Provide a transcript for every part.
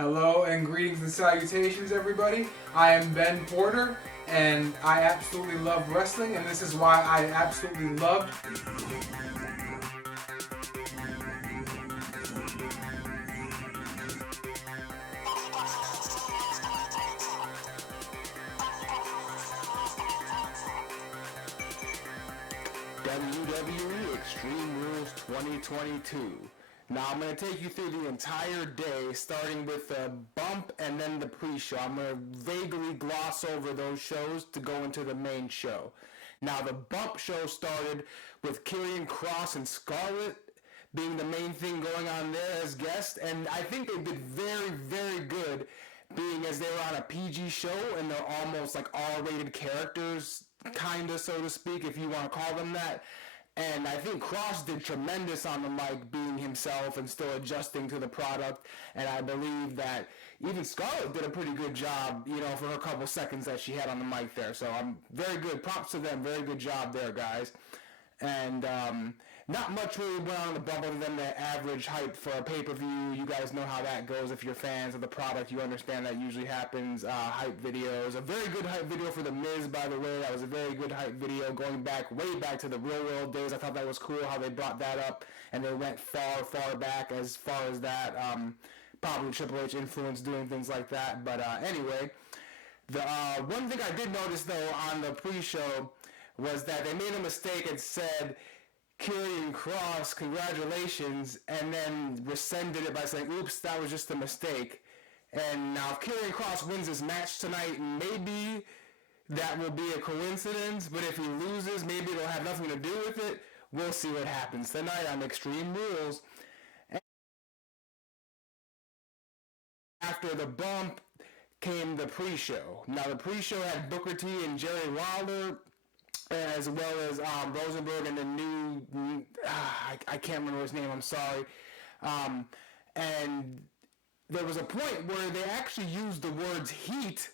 Hello and greetings and salutations, everybody. I am Ben Porter, and I absolutely love wrestling, and this is why I absolutely loved WWE Extreme Rules 2022. Now I'm going to take you through the entire day, starting with the bump and then the pre-show. I'm going to vaguely gloss over those shows to go into the main show. Now the bump show started with Karrion Kross and Scarlett being the main thing going on there as guests, and I think they did very, very good, being as they were on a PG show and they're almost like R-rated characters, kinda, so to speak, if you want to call them that. And I think Kross did tremendous on the mic, being himself and still adjusting to the product. And I believe that even Scarlett did a pretty good job, for her couple seconds that she had on the mic there. So I'm very good. Props to them. Very good job there, guys. And not much really went on in the bump other than the average hype for a pay-per-view. You guys know how that goes. If you're fans of the product, you understand that usually happens. Hype videos. A very good hype video for The Miz, by the way. That was a very good hype video going way back to the real world days. I thought that was cool how they brought that up, and they went far back as far as that. Probably Triple H influence doing things like that. But anyway, the one thing I did notice, though, on the pre-show was that they made a mistake and said Karrion Kross, congratulations, and then rescinded it by saying, oops, that was just a mistake. And now if Karrion Kross wins this match tonight, maybe that will be a coincidence, but if he loses, maybe it'll have nothing to do with it. We'll see what happens tonight on Extreme Rules. After the bump came the pre-show. Now the pre-show had Booker T and Jerry Lawler, as well as Rosenberg and the new, I can't remember his name, I'm sorry. And there was a point where they actually used the words heat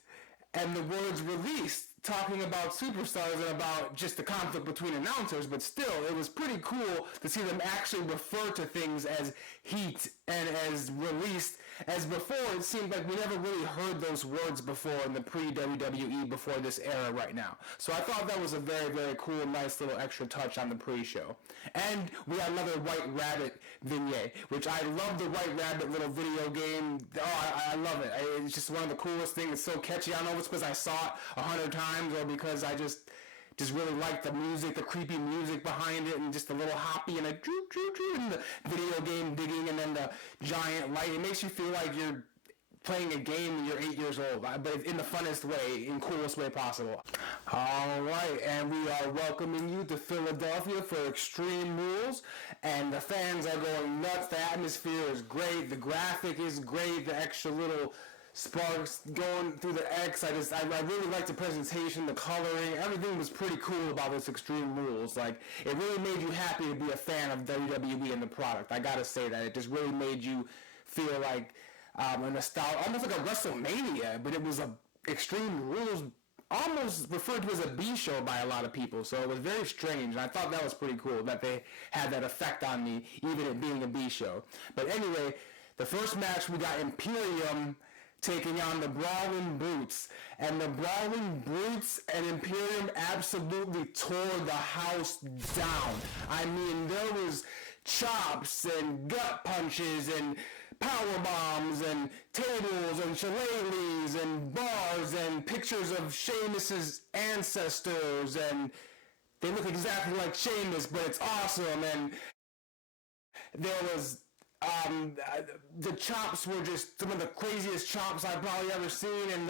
and the words released, talking about superstars and about just the conflict between announcers, but still, it was pretty cool to see them actually refer to things as heat and as released, as before it seemed like we never really heard those words before in the pre-WWE, before this era right now. So I thought that was a very, very cool, nice little extra touch on the pre-show. And we had another White Rabbit vignette, which I love the White Rabbit little video game. Oh, I love it. It's just one of the coolest things. It's so catchy. I don't know if it's because I saw it 100 times or because I just really like the music, the creepy music behind it, and just a little hoppy and a and the video game digging, and then the giant light. It makes you feel like you're playing a game when you're 8 years old, but in the funnest way, in coolest way possible. All right, and we are welcoming you to Philadelphia for Extreme Rules, and the fans are going nuts. The atmosphere is great. The graphic is great. The extra little sparks going through the X. I really liked the presentation, the coloring. Everything was pretty cool about this Extreme Rules. Like, it really made you happy to be a fan of WWE and the product. I gotta say that. It just really made you feel like a nostalgia, almost like a WrestleMania, but it was a Extreme Rules, almost referred to as a B show by a lot of people. So it was very strange, and I thought that was pretty cool that they had that effect on me, even it being a B show. But anyway, the first match, we got Imperium taking on the Brawling Brutes. And the Brawling Brutes and Imperium absolutely tore the house down. I mean, there was chops and gut punches and power bombs and tables and shillelaghs and bars and pictures of Sheamus's ancestors, and they look exactly like Sheamus, but it's awesome. And there was the chops were just some of the craziest chops I've probably ever seen, and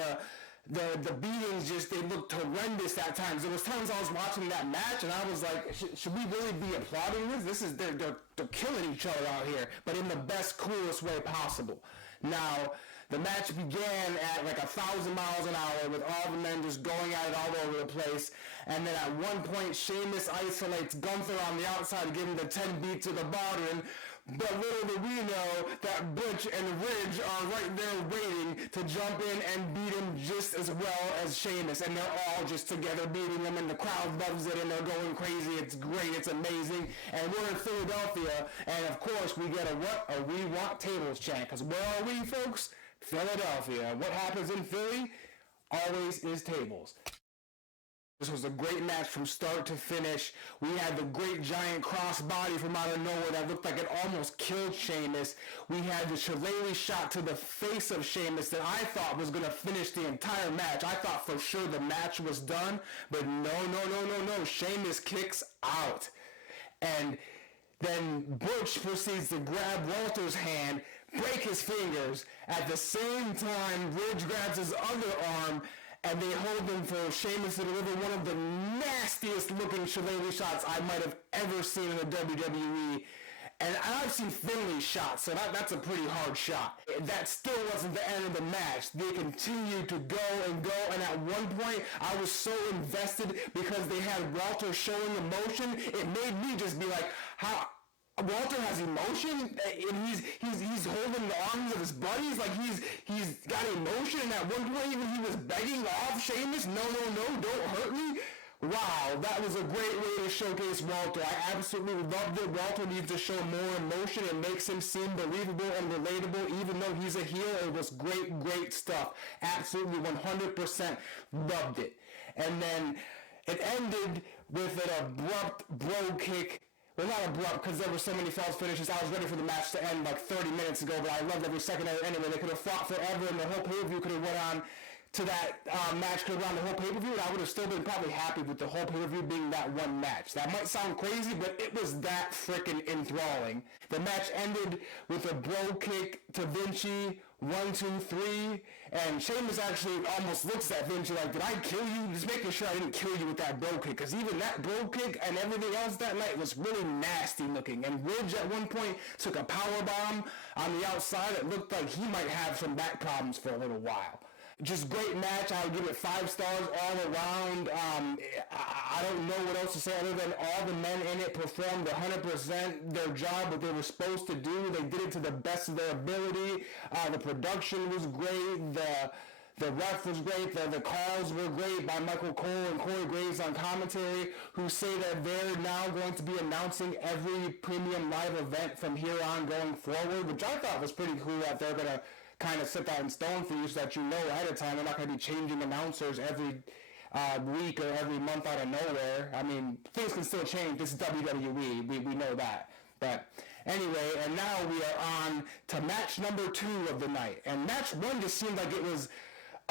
the beatings just, they looked horrendous at times. There was times I was watching that match and I was like, should we really be applauding this? This is, they're killing each other out here, but in the best, coolest way possible. Now, the match began at like 1,000 miles an hour with all the men just going at it all over the place. And then at one point, Sheamus isolates Gunther on the outside to give him the 10 beat to the bottom. But little do we know that Butch and Ridge are right there waiting to jump in and beat him just as well as Sheamus. And they're all just together beating him, and the crowd loves it, and they're going crazy. It's great. It's amazing. And we're in Philadelphia, and of course we get a "We Want Tables" chant. Because where are we, folks? Philadelphia. What happens in Philly always is tables. This was a great match from start to finish. We had the great giant crossbody from out of nowhere that looked like it almost killed Sheamus. We had the shillelagh shot to the face of Sheamus that I thought was going to finish the entire match. I thought for sure the match was done, but no. Sheamus kicks out. And then Butch proceeds to grab Walter's hand, break his fingers. At the same time, Ridge grabs his other arm, and they hold him for Sheamus to deliver one of the nastiest looking shillelagh shots I might have ever seen in the WWE. And I've seen Finley's shots, so that's a pretty hard shot. That still wasn't the end of the match. They continued to go, and at one point I was so invested because they had Walter showing emotion. It made me just be like, how Walter has emotion, and he's holding the arms of his buddies like he's got emotion. And at one point even he was begging off Sheamus, no, don't hurt me. Wow, that was a great way to showcase Walter. I absolutely loved it. Walter needs to show more emotion. It makes him seem believable and relatable, even though he's a heel. It was great stuff. Absolutely 100% loved it. And then it ended with an abrupt bro kick. Well, not abrupt, because there were so many false finishes. I was ready for the match to end like 30 minutes ago, but I loved every second of it anyway. They could have fought forever, and the whole pay-per-view could have went on to that match, could have gone the whole pay-per-view, and I would have still been probably happy with the whole pay-per-view being that one match. That might sound crazy, but it was that freaking enthralling. The match ended with a bro kick to Vinci, 1, 2, 3, and Sheamus actually almost looks at Vinci like, did I kill you? Just making sure I didn't kill you with that bro kick, because even that bro kick and everything else that night was really nasty looking. And Ridge at one point took a power bomb on the outside. It looked like he might have some back problems for a little while. Just great match. I would give it 5 stars all around. I don't know what else to say other than all the men in it performed 100% their job, what they were supposed to do. They did it to the best of their ability. The production was great. The ref was great. The calls were great by Michael Cole and Corey Graves on commentary, who say that they're now going to be announcing every premium live event from here on going forward, which I thought was pretty cool that they're going to kind of set that in stone for you so that you know ahead of time. They're not going to be changing announcers every week or every month out of nowhere. I mean, things can still change. This is WWE. We know that. But anyway, and now we are on to match number 2 of the night. And match 1 just seemed like it was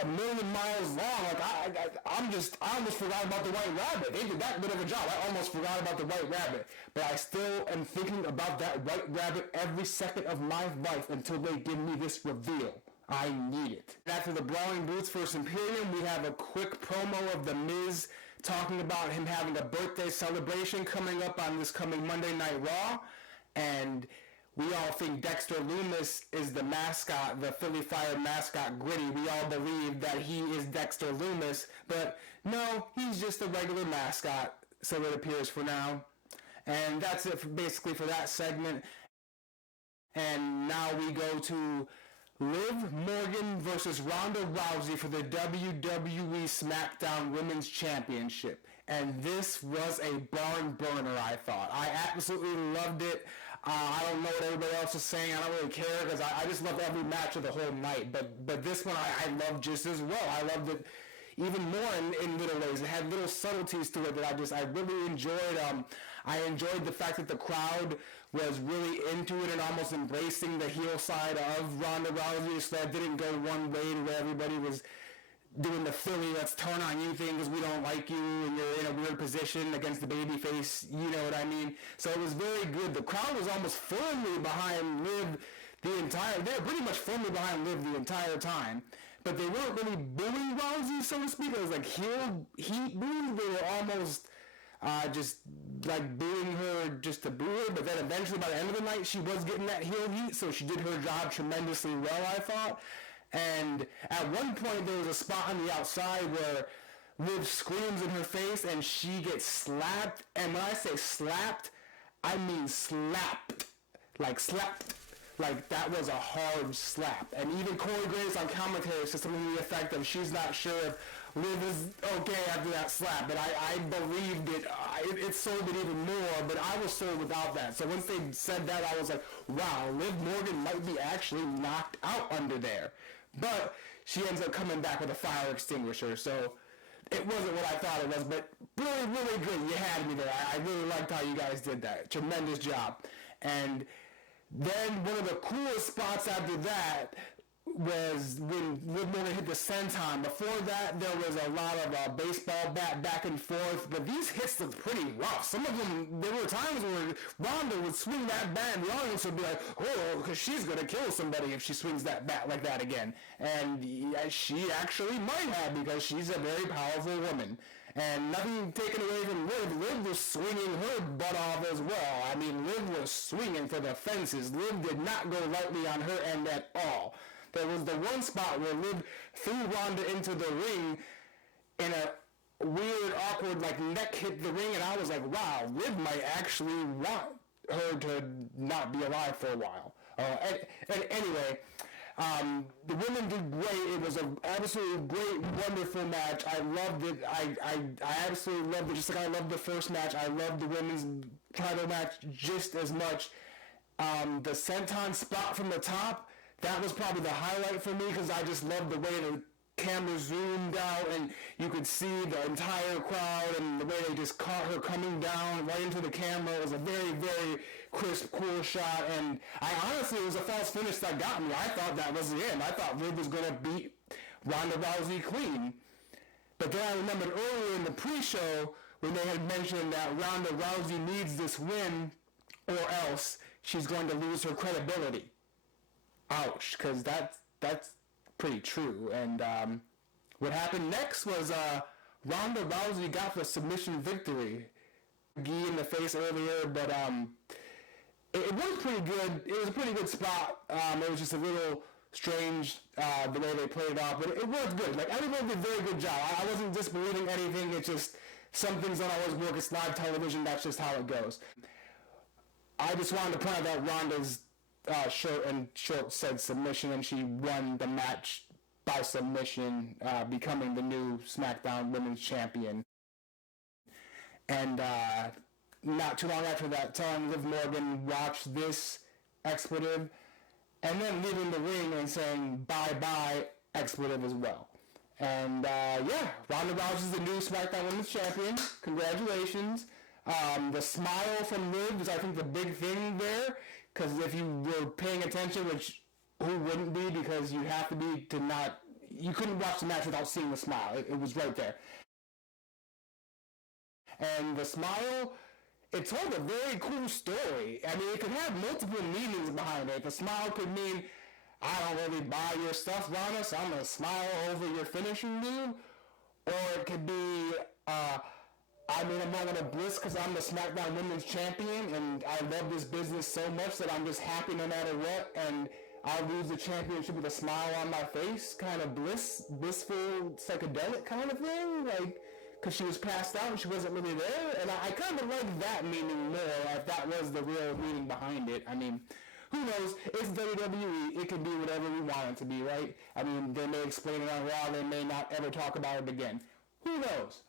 a million miles long. Like I almost forgot about the White Rabbit. They did that bit of a job. I almost forgot about the White Rabbit. But I still am thinking about that White Rabbit every second of my life until they give me this reveal. I need it. After the Brawling Brutes vs. Imperium, we have a quick promo of The Miz talking about him having a birthday celebration coming up on this coming Monday Night Raw. And we all think Dexter Lumis is the mascot, the Philly Fire mascot, Gritty. We all believe that he is Dexter Lumis, but no, he's just a regular mascot, so it appears for now. And that's it basically for that segment. And now we go to Liv Morgan versus Ronda Rousey for the WWE SmackDown Women's Championship. And this was a barn burner, I thought. I absolutely loved it. I don't know what everybody else is saying. I don't really care because I just loved every match of the whole night. But this one I loved just as well. I loved it even more in little ways. It had little subtleties to it that I really enjoyed. I enjoyed the fact that the crowd was really into it and almost embracing the heel side of Ronda Rousey, so that didn't go one way to where everybody was doing the Philly, let's turn on you thing because we don't like you and you're in a weird position against the babyface, you know what I mean? So it was very good. The crowd was almost firmly behind Liv they were pretty much firmly behind Liv the entire time. But they weren't really booing Rousey, so to speak. It was like heel heat boos. They were almost just like booing her just to boo her. But then eventually by the end of the night, she was getting that heel heat, so she did her job tremendously well, I thought. And at one point, there was a spot on the outside where Liv screams in her face and she gets slapped. And when I say slapped, I mean slapped. Like slapped. Like, that was a hard slap. And even Corey Graves on commentary said something to the effect of she's not sure if Liv is okay after that slap. But I believed it. It sold it even more, but I was sold without that. So once they said that, I was like, wow, Liv Morgan might be actually knocked out under there. But she ends up coming back with a fire extinguisher, so it wasn't what I thought it was, but really, really good. You had me there. I really liked how you guys did that. Tremendous job. And then one of the coolest spots after that was when Liv Morgan hit the senton. Before that, there was a lot of baseball bat back and forth, but these hits looked pretty rough. Some of them, there were times where Ronda would swing that bat and the audience would be like, oh, because she's going to kill somebody if she swings that bat like that again. And yeah, she actually might have, because she's a very powerful woman. And nothing taken away from Liv. Liv was swinging her butt off as well. I mean, Liv was swinging for the fences. Liv did not go lightly on her end at all. There was the one spot where Liv threw Ronda into the ring in a weird, awkward, like, neck hit the ring, and I was like, wow, Liv might actually want her to not be alive for a while. Anyway, the women did great. It was an absolutely great, wonderful match. I loved it. I absolutely loved it. Just like I loved the first match, I loved the women's title match just as much. The senton spot from the top, that was probably the highlight for me, because I just loved the way the camera zoomed out and you could see the entire crowd, and the way they just caught her coming down right into the camera. It was a very, very crisp, cool shot, and I honestly, it was a false finish that got me. I thought that was the end. I thought Liv was going to beat Ronda Rousey clean. But then I remembered earlier in the pre-show when they had mentioned that Ronda Rousey needs this win or else she's going to lose her credibility. Ouch, because that's pretty true. And what happened next was Ronda Rousey got the submission victory. Gee in the face earlier, but it was pretty good. It was a pretty good spot. It was just a little strange the way they played it off, but it was good. Like, everyone did a very good job. I wasn't disbelieving anything. It's just some things don't always work. It's live television. That's just how it goes. I just wanted to point out that Ronda's shirt said submission, and she won the match by submission, becoming the new SmackDown Women's Champion. And not too long after that, telling Liv Morgan, watch this expletive, and then leaving the ring and saying bye-bye expletive as well. And yeah, Ronda Rousey's the new SmackDown Women's Champion. Congratulations. The smile from Liv is, I think, the big thing there, because if you were paying attention, which who wouldn't be, because you have to be to not, you couldn't watch the match without seeing the smile. It was right there. And the smile, it told a very cool story. I mean, it could have multiple meanings behind it. The smile could mean, I don't really buy your stuff, Ronda, so I'm going to smile over your finishing move. Or it could be, I'm in a moment of bliss because I'm the SmackDown Women's Champion, and I love this business so much that I'm just happy no matter what, and I'll lose the championship with a smile on my face, kind of blissful, psychedelic kind of thing, like, because she was passed out and she wasn't really there, and I kind of like that meaning more, if that was the real meaning behind it. I mean, who knows? It's WWE. It can be whatever we want it to be, right? I mean, they may explain it on Raw, they may not ever talk about it again. Who knows?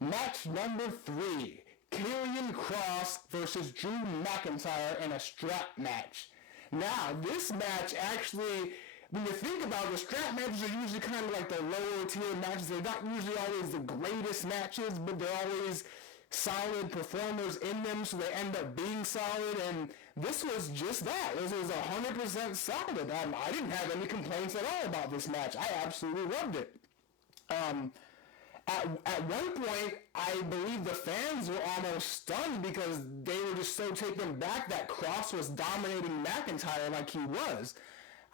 Match number 3, Karrion Kross versus Drew McIntyre in a strap match. Now, this match actually, when you think about it, the strap matches are usually kind of like the lower tier matches. They're not usually always the greatest matches, but they're always solid performers in them, so they end up being solid, and this was just that. This was 100% solid. I didn't have any complaints at all about this match. I absolutely loved it. At one point, I believe the fans were almost stunned because they were just so taken back that Kross was dominating McIntyre like he was.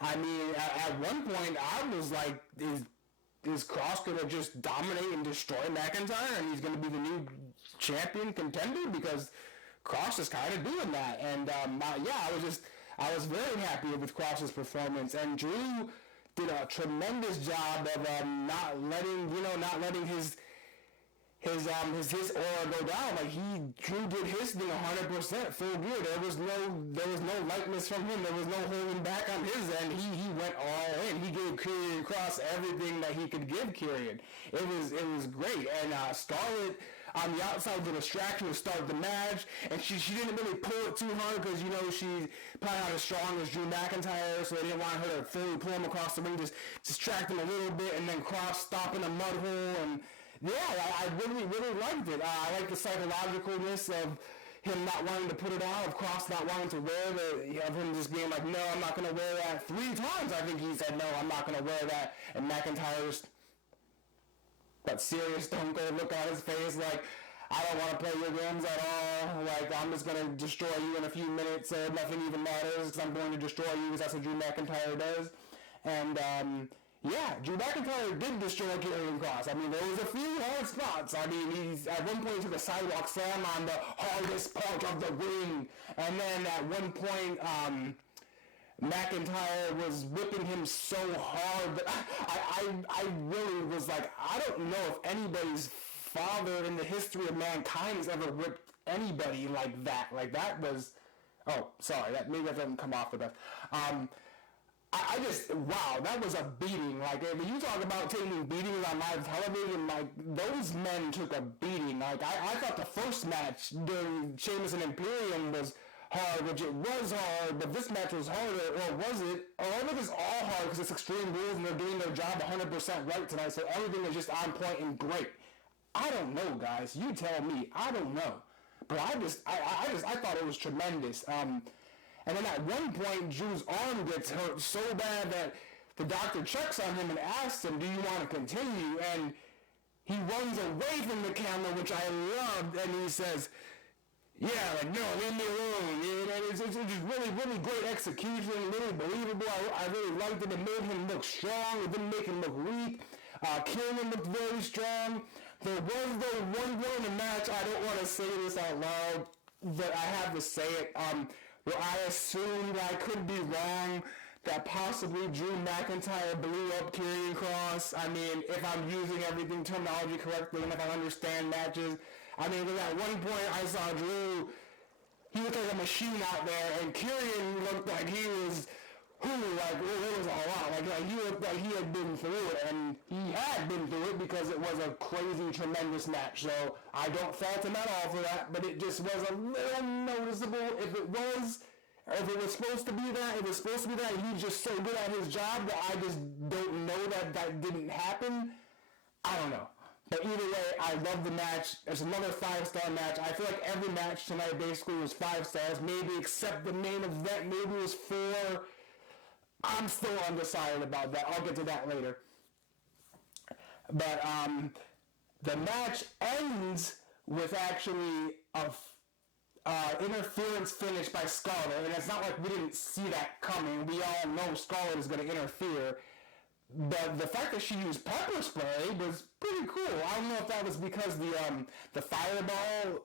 I mean, at one point, I was like, is Kross going to just dominate and destroy McIntyre and he's going to be the new champion contender? Because Kross is kind of doing that. And yeah, I was very happy with Kross's performance. And Drew did a tremendous job of not letting his his aura go down. Like Drew did his thing 100% full gear. There was no lightness from him. There was no holding back on his end. He went all in. He gave Karrion Kross everything that he could give Karrion. It was great. And Scarlett on the outside, the distraction to start the match, and she didn't really pull it too hard because she's probably not as strong as Drew McIntyre, so they didn't want her to fully pull him across the ring, just distract him a little bit, and then Kross stopping a mud hole. And yeah, I really, really liked it. I like the psychologicalness of him not wanting to put it on, of Kross not wanting to wear of him just being like, no, I'm not going to wear that. 3 times I think he said, no, I'm not going to wear that. And McIntyre just, that serious stone cold look on his face, like, I don't want to play your games at all. Like, I'm just going to destroy you in a few minutes. Nothing even matters because I'm going to destroy you, because that's what Drew McIntyre does. And, yeah, Drew McIntyre did destroy Karrion Kross. I mean, there was a few hard spots. I mean, he's at one point he took a sidewalk slam on the hardest part of the ring. And then at one point, McIntyre was whipping him so hard that I really was like, I don't know if anybody's father in the history of mankind has ever whipped anybody like that. Like, that was... Oh, sorry, maybe that doesn't come off the best. I just, wow, that was a beating. Like, if you talk about taking beatings on live television, like, those men took a beating. Like, I thought the first match during Sheamus and Imperium was hard, which it was hard, but this match was harder, or was it? Or I think it's all hard because it's Extreme Rules and they're doing their job 100% right tonight, so everything is just on point and great. I don't know, guys. You tell me. I don't know. But I thought it was tremendous. And then at one point, Drew's arm gets hurt so bad that the doctor checks on him and asks him, do you want to continue? And he runs away from the camera, which I loved, and he says, yeah, like, no, leave me alone. It's just really, really great execution, really believable. I really liked it. It made him look strong. It didn't make him look weak. Karrion looked very strong. There was the one point in the match, I don't want to say this out loud, but I have to say it, where I assumed, I could be wrong, that possibly Drew McIntyre blew up Karrion Kross. I mean, if I'm using everything terminology correctly and if I understand matches. I mean, at one point I saw Drew, he looked like a machine out there, and Karrion looked like he was, it was a lot. Like he looked like he had been through it, and he had been through it because it was a crazy, tremendous match. So I don't fault him at all for that, but it just was a little noticeable. If it was supposed to be that, he was just so good at his job that I just don't know that didn't happen. I don't know. But either way, I love the match. It's another 5-star match. I feel like every match tonight basically was 5 stars, maybe except the main event, maybe it was 4. I'm still undecided about that. I'll get to that later. But the match ends with actually a interference finish by Scarlett, and it's not like we didn't see that coming. We all know Scarlett is going to interfere. But the fact that she used pepper spray was pretty cool. I don't know if that was because the fireball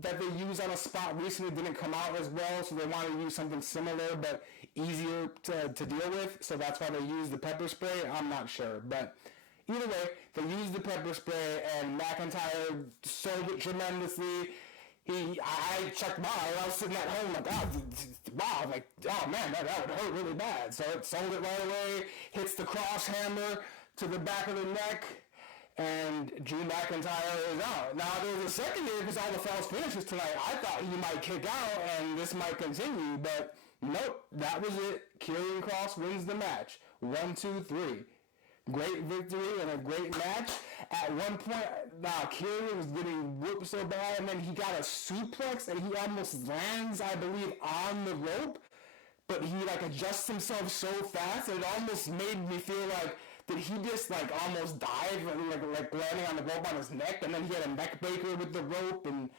that they used on a spot recently didn't come out as well, so they wanted to use something similar but easier to deal with, so that's why they used the pepper spray. I'm not sure, but either way, they used the pepper spray, and McIntyre sold it tremendously. I checked mine. I was sitting at home like, wow, like, oh man, that would hurt really bad. So it sold it right away, hits the cross hammer to the back of the neck, and Drew McIntyre is out. Now, there was a second here because all the false finishes tonight. I thought he might kick out and this might continue, but nope, that was it. Karrion Kross wins the match. 1, 2, 3. Great victory and a great match. At one point, Karrion was getting whooped so bad, and then he got a suplex, and he almost lands, I believe, on the rope. But he, adjusts himself so fast, that it almost made me feel like, did he just, almost dive, landing on the rope on his neck, and then he had a neck breaker with the rope, and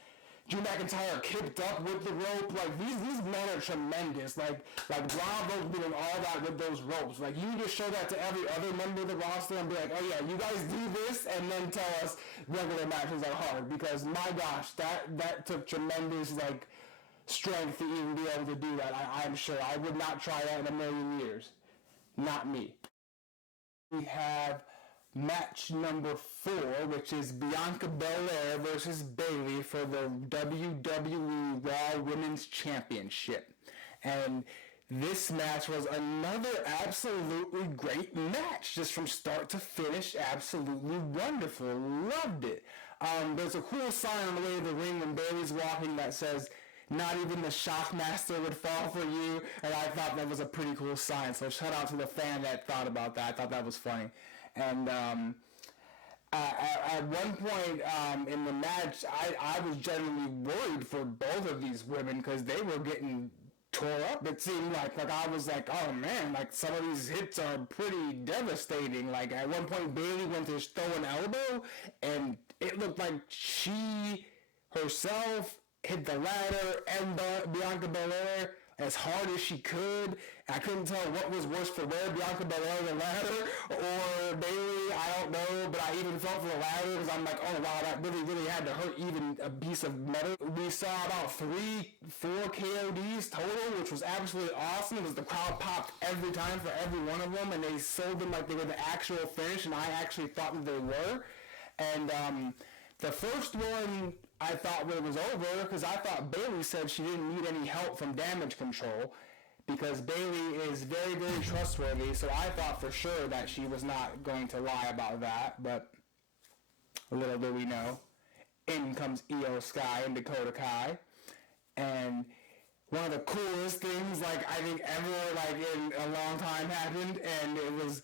Drew McIntyre kicked up with the rope. These men are tremendous. Bravo's doing all that with those ropes. You just show that to every other member of the roster and be like, oh yeah, you guys do this, and then tell us regular matches are hard. Because my gosh, that took tremendous, strength to even be able to do that. I'm sure. I would not try that in a million years. Not me. We have match number 4, which is Bianca Belair versus Bayley for the WWE Raw Women's Championship. And this match was another absolutely great match, just from start to finish, absolutely wonderful. Loved it. There's a cool sign on the way to the ring when Bayley's walking that says, "Not even the Shockmaster would fall for you," and I thought that was a pretty cool sign, so shout out to the fan that thought about that. I thought that was funny. And at one point in the match, I was genuinely worried for both of these women because they were getting tore up. It seemed like I was like, oh man, like some of these hits are pretty devastating. Like at one point, Bayley went to throw an elbow, and it looked like she herself hit the ladder and Bianca Belair as hard as she could. I couldn't tell what was worse for wear, Bianca Belair, the ladder, or Bayley. I don't know, but I even felt for the ladder because I'm like, oh wow, that really had to hurt even a piece of metal. We saw about 3-4 KODs total, which was absolutely awesome because the crowd popped every time for every one of them, and they sold them like they were the actual finish, and I actually thought that they were. And the first one I thought it was over because I thought Bayley said she didn't need any help from damage control because Bayley is very, very trustworthy, so I thought for sure that she was not going to lie about that, but little do we know. In comes Io Sky and Dakota Kai, and one of the coolest things I think ever in a long time happened, and it was,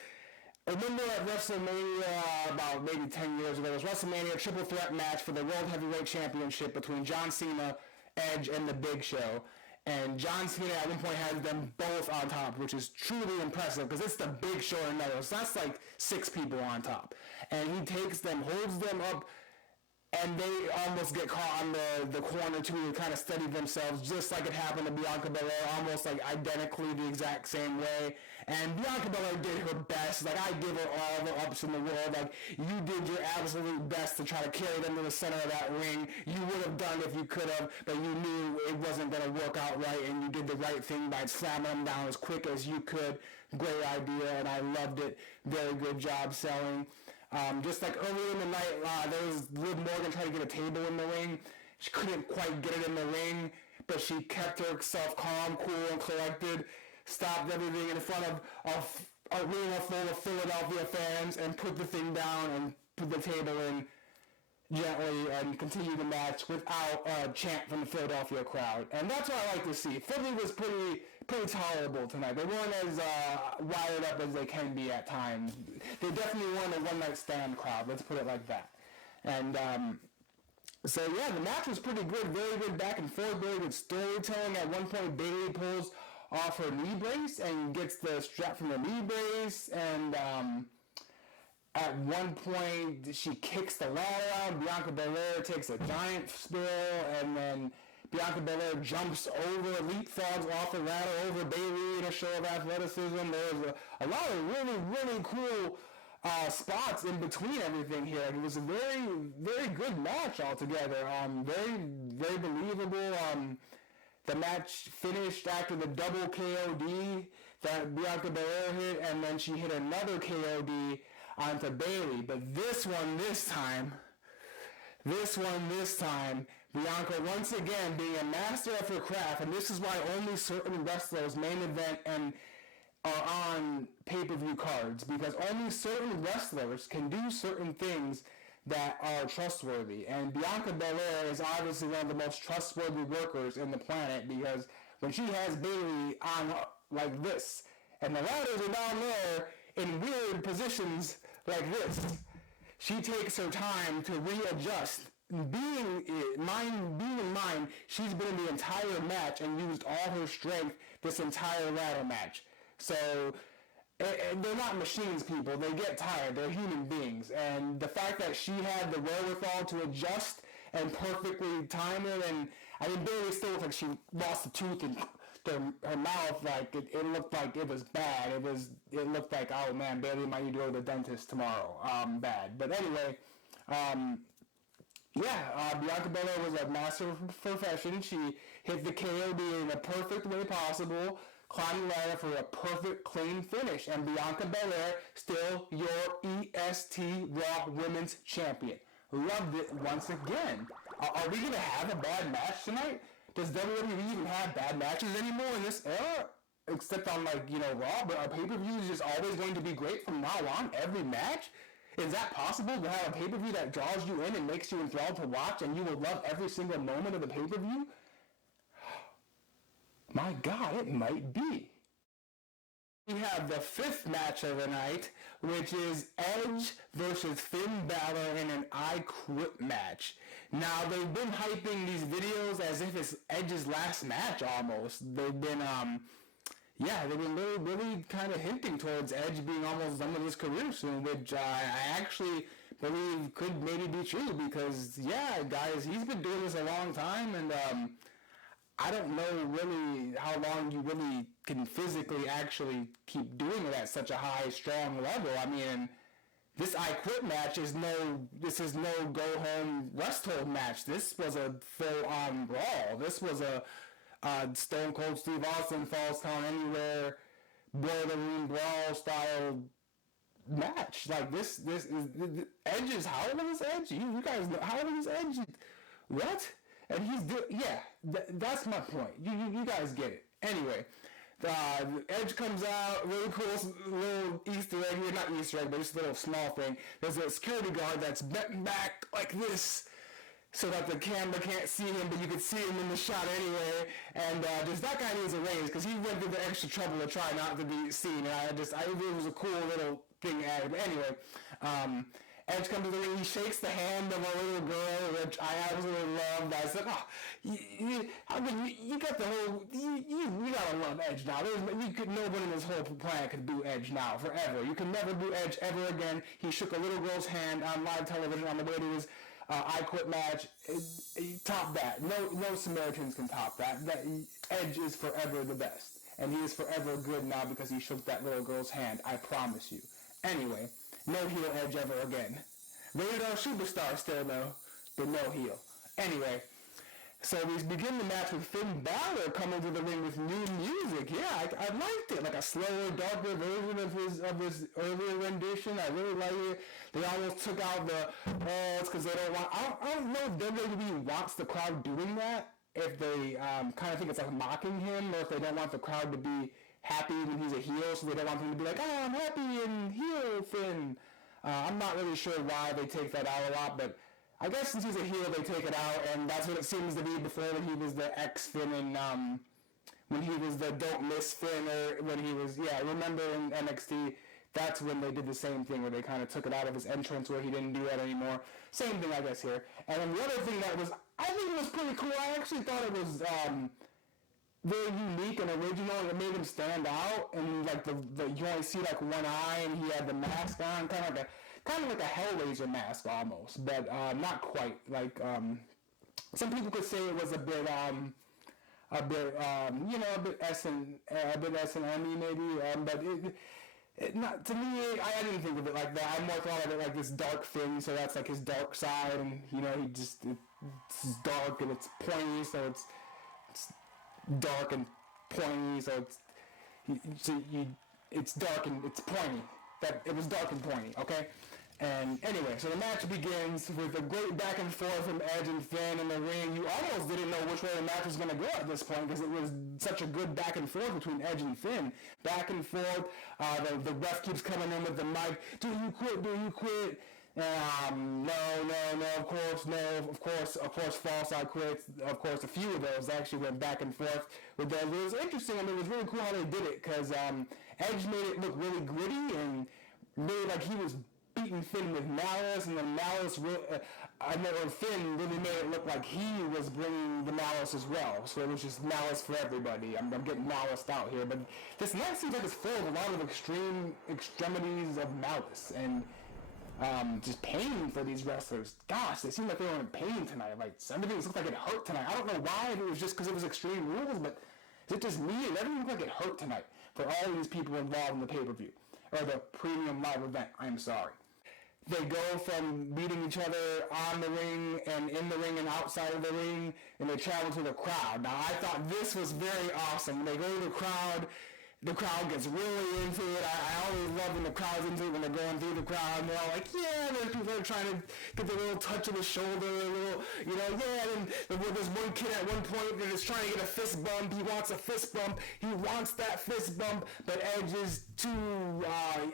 remember at WrestleMania about maybe 10 years ago, it was WrestleMania triple threat match for the World Heavyweight Championship between John Cena, Edge, and The Big Show. And John Cena at one point has them both on top, which is truly impressive because it's The Big Show and another. So that's like 6 people on top. And he takes them, holds them up, and they almost get caught on the corner too to kind of steady themselves, just like it happened to Bianca Belair, almost like identically the exact same way. And Bianca Belair did her best. I give her all the ups in the world. You did your absolute best to try to carry them to the center of that ring. You would have done if you could have, but you knew it wasn't going to work out right, and you did the right thing by slamming them down as quick as you could. Great idea, and I loved it. Very good job selling. Just like earlier in the night, there was Liv Morgan trying to get a table in the ring. She couldn't quite get it in the ring, but she kept herself calm, cool, and collected, stopped everything in front of a arena full of Philadelphia fans, and put the thing down and put the table in gently and continued the match without a chant from the Philadelphia crowd. And that's what I like to see. Philly was pretty tolerable tonight. They weren't as wired up as they can be at times. They definitely weren't a one-night stand crowd, let's put it like that. And so yeah, the match was pretty good, very good back and forth, very good storytelling. At one point, Bayley pulls off her knee brace and gets the strap from the knee brace, and at one point she kicks the ladder out. Bianca Belair takes a giant spill, and then Bianca Belair jumps over, leapfrogs off the ladder over Bayley in a show of athleticism. There's a lot of really, really cool spots in between everything here. It was a very, very good match altogether. Very, very believable. The match finished after the double KOD that Bianca Belair hit, and then she hit another KOD onto Bayley. But this time, Bianca once again being a master of her craft, and this is why only certain wrestlers main event and are on pay-per-view cards, because only certain wrestlers can do certain things that are trustworthy. And Bianca Belair is obviously one of the most trustworthy workers in the planet, because when she has Bayley on like this, and the ladders are down there in weird positions like this, she takes her time to readjust. Being in mind, she's been in the entire match and used all her strength this entire ladder match. So they're not machines, people. They get tired. They're human beings. And the fact that she had the wherewithal to adjust and perfectly time it, and I mean, Bayley still looked like she lost a tooth in her mouth. It looked like it was bad. It looked like, oh man, Bayley might need to go to the dentist tomorrow. Bad. But anyway, Bianca Belair was a master of profession. She hit the KOD in a perfect way possible, climbed the ladder for a perfect, clean finish. And Bianca Belair, still your EST Raw Women's Champion. Loved it once again. Are we going to have a bad match tonight? Does WWE even have bad matches anymore in this era? Except on, like, you know, Raw, but are pay-per-views just always going to be great from now on, every match? Is that possible, to have a pay-per-view that draws you in and makes you enthralled to watch, and you will love every single moment of the pay-per-view? My God, it might be. We have the fifth match of the night, which is Edge versus Finn Balor in an I Quit match. Now, they've been hyping these videos as if it's Edge's last match, almost. They've been, they've been really kind of hinting towards Edge being almost done with his career soon, which I actually believe could maybe be true, because, yeah, guys, he's been doing this a long time, and, I don't know really how long you really can physically actually keep doing it at such a high, strong level. I mean, this I Quit match is no go home rest hold match. This was a full-on brawl. This was a Stone Cold Steve Austin Falls Count Anywhere Boiler Room Brawl style match. Like this is Edge is, how old is Edge? You guys know how old is Edge? What? And that's my point. You guys get it. Anyway, Edge comes out, really cool little Easter egg here, not Easter egg, but just a little small thing. There's a security guard that's bent back like this, so that the camera can't see him, but you can see him in the shot anyway. And just that guy needs a raise, because he went through the extra trouble to try not to be seen. And it was a cool little thing added. But anyway, Edge comes to the ring, he shakes the hand of a little girl, which I absolutely loved. I was like, you got the whole, you gotta love Edge now. Nobody in this whole planet could boo Edge now, forever. You can never boo Edge ever again. He shook a little girl's hand on live television on the way to his I Quit match. Top that. No Samaritans can top that. Edge is forever the best. And he is forever good now because he shook that little girl's hand. I promise you. Anyway, no heel Edge ever again. Rated R superstar still though, but no heel. Anyway, so we begin the match with Finn Balor coming to the ring with new music. Yeah, I liked it. Like a slower, darker version of his earlier rendition. I really like it. They almost took out it's because they don't want. I don't know if WWE wants the crowd doing that. If they kind of think it's like mocking him, or if they don't want the crowd to be happy when he's a heel, so they don't want him to be like, oh, I'm happy and heel Finn. I'm not really sure why they take that out a lot, but I guess since he's a heel, they take it out, and that's what it seems to be before when he was the ex-Finn and when he was the Don't Miss Finn, or when he was, remember in NXT, that's when they did the same thing, where they kind of took it out of his entrance where he didn't do that anymore. Same thing, I guess, here. And then the other thing I think it was pretty cool, I actually thought it was very unique and original, and it made him stand out. And like you only see like one eye, and he had the mask on, kind of like a Hellraiser mask almost, but not quite. Like some people could say it was a bit S&M maybe, but it not to me. I didn't think of it like that. I more thought of it like this dark thing. So that's like his dark side, and it's dark and it's pointy, so it's dark and pointy, so it's dark and it's pointy. That it was dark and pointy, okay? And anyway, so the match begins with a great back and forth from Edge and Finn in the ring. You almost didn't know which way the match was going to go at this point, because it was such a good back and forth between Edge and Finn. Back and forth. The ref keeps coming in with the mic. Do you quit? Do you quit? No, of course, no, of course, false, I quit. Of course, a few of those actually went back and forth with those. It was interesting. I mean, it was really cool how they did it, because Edge made it look really gritty and really like he was beating Finn with malice, and then malice, Finn really made it look like he was bringing the malice as well. So it was just malice for everybody. I'm getting maliced out here, but this night seems like it's full of a lot of extreme extremities of malice and just pain for these wrestlers. Gosh, they seemed like they were in pain tonight. Like, some of it looked like it hurt tonight. I don't know why, if it was just because it was Extreme Rules, but is it just me? It doesn't look like it hurt tonight for all these people involved in the pay-per-view. Or the premium live event, I'm sorry. they go from beating each other on the ring and in the ring and outside of the ring, and they travel to the crowd. Now, I thought this was very awesome. They go to the crowd gets really into it. I always love when the crowd's into it, when they're going through the crowd, and they're all like, yeah, and then people are trying to get the little touch of the shoulder, a little, yeah, and there's one kid at one point that is trying to get a fist bump. He wants a fist bump. He wants that fist bump, but Edge is too,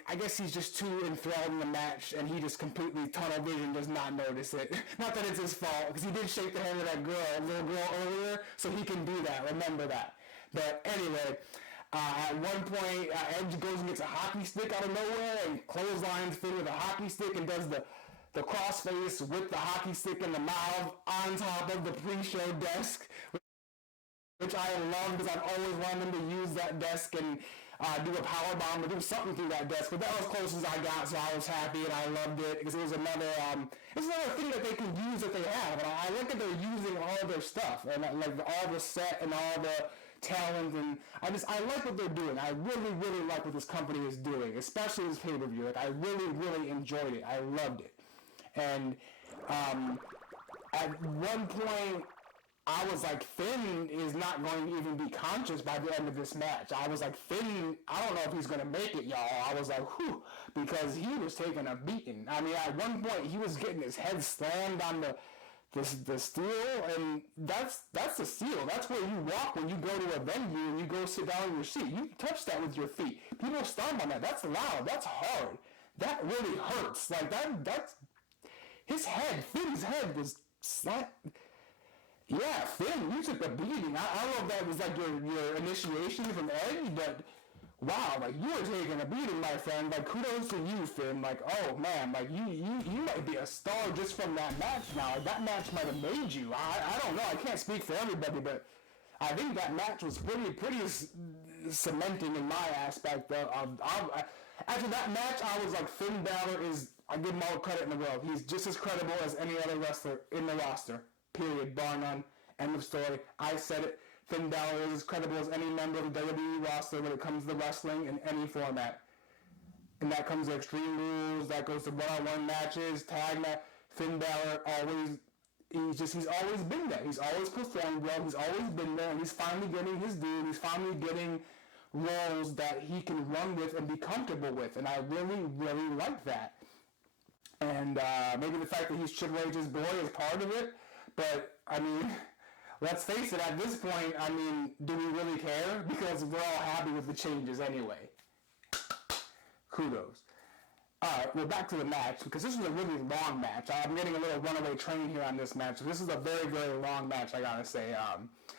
I guess he's just too enthralled in the match, and he just completely tunnel vision, does not notice it. Not that it's his fault, because he did shake the hand of that little girl earlier, so he can do that. Remember that. But anyway, at one point, Edge goes and gets a hockey stick out of nowhere and clotheslines Finn with a hockey stick and does the crossface with the hockey stick in the mouth on top of the pre-show desk, which I love because I've always wanted them to use that desk and do a power bomb or do something through that desk. But that was as close as I got, so I was happy and I loved it because it was another thing that they can use that they have. And I like that they're using all of their stuff and like all the set and all the talent, and I like what they're doing. I really, really like what this company is doing, especially this pay-per-view. Like, I really, really enjoyed it. I loved it. And at one point, I was like, Finn is not going to even be conscious by the end of this match. I was like, Finn, I don't know if he's going to make it, y'all. I was like, whew, because he was taking a beating. I mean, at one point, he was getting his head slammed on the steel, and that's the steel. That's where you walk when you go to a venue and you go sit down in your seat. You touch that with your feet. People stomp on that. That's loud. That's hard. That really hurts. Like that's his head. Finn's head was slapped. Yeah, Finn, you took a beating. I don't know if that was like your initiation from Edge, but wow, like you were taking a beating, my friend. Like kudos to you, Finn. Like, oh man, like you might be a star just from that match now. Like, that match might have made you. I don't know. I can't speak for everybody, but I think that match was pretty cementing in my aspect of after that match, I was like, Finn Balor is, I give him all the credit in the world. He's just as credible as any other wrestler in the roster. Period. Bar none. End of story. I said it. Finn Balor is as credible as any member of the WWE roster when it comes to wrestling in any format. And that comes to Extreme Rules, that goes to one-on-one matches, tag match. Finn Balor he's always been there. He's always performed well. He's always been there, and he's finally getting his due. He's finally getting roles that he can run with and be comfortable with, and I really, really like that. And maybe the fact that he's Triple H's boy is part of it, but, I mean, let's face it, at this point, I mean, do we really care? Because we're all happy with the changes anyway. Kudos. Alright, well, back to the match, because this was a really long match. I'm getting a little runaway train here on this match. This is a very, very long match, I gotta say.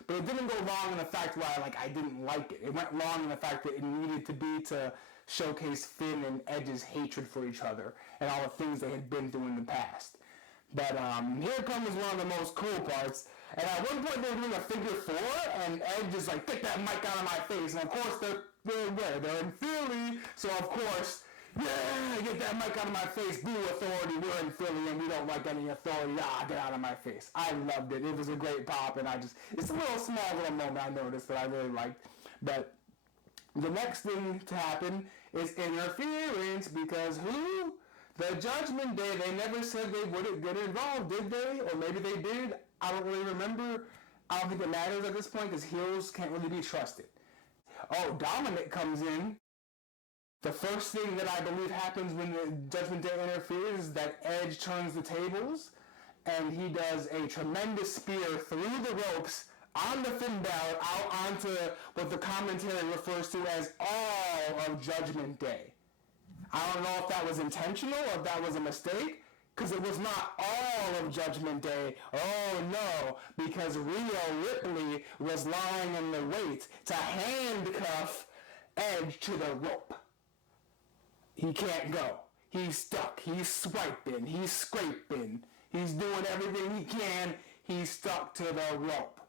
But it didn't go long in the fact where I didn't like it. It went long in the fact that it needed to be to showcase Finn and Edge's hatred for each other and all the things they had been through in the past. But here comes one of the most cool parts. And at one point they were doing a figure four, and Edge is like, get that mic out of my face. And of course they're where? They're in Philly, so of course, yeah, get that mic out of my face. Blue authority, we're in Philly and we don't like any authority. Get out of my face. I loved it. It was a great pop, and it's a little small little moment I noticed that I really liked. But the next thing to happen is interference, because who? The Judgment Day. They never said they wouldn't get involved, did they? Or maybe they did. I don't really remember. I don't think it matters at this point because heels can't really be trusted. Oh, Dominic comes in. The first thing that I believe happens when the Judgment Day interferes is that Edge turns the tables and he does a tremendous spear through the ropes on the Finn Balor out onto what the commentary refers to as all of Judgment Day. I don't know if that was intentional or if that was a mistake, because it was not all of Judgment Day. Oh no, because Rhea Ripley was lying in the wait to handcuff Edge to the rope. He can't go. He's stuck. He's swiping. He's scraping. He's doing everything he can. He's stuck to the rope.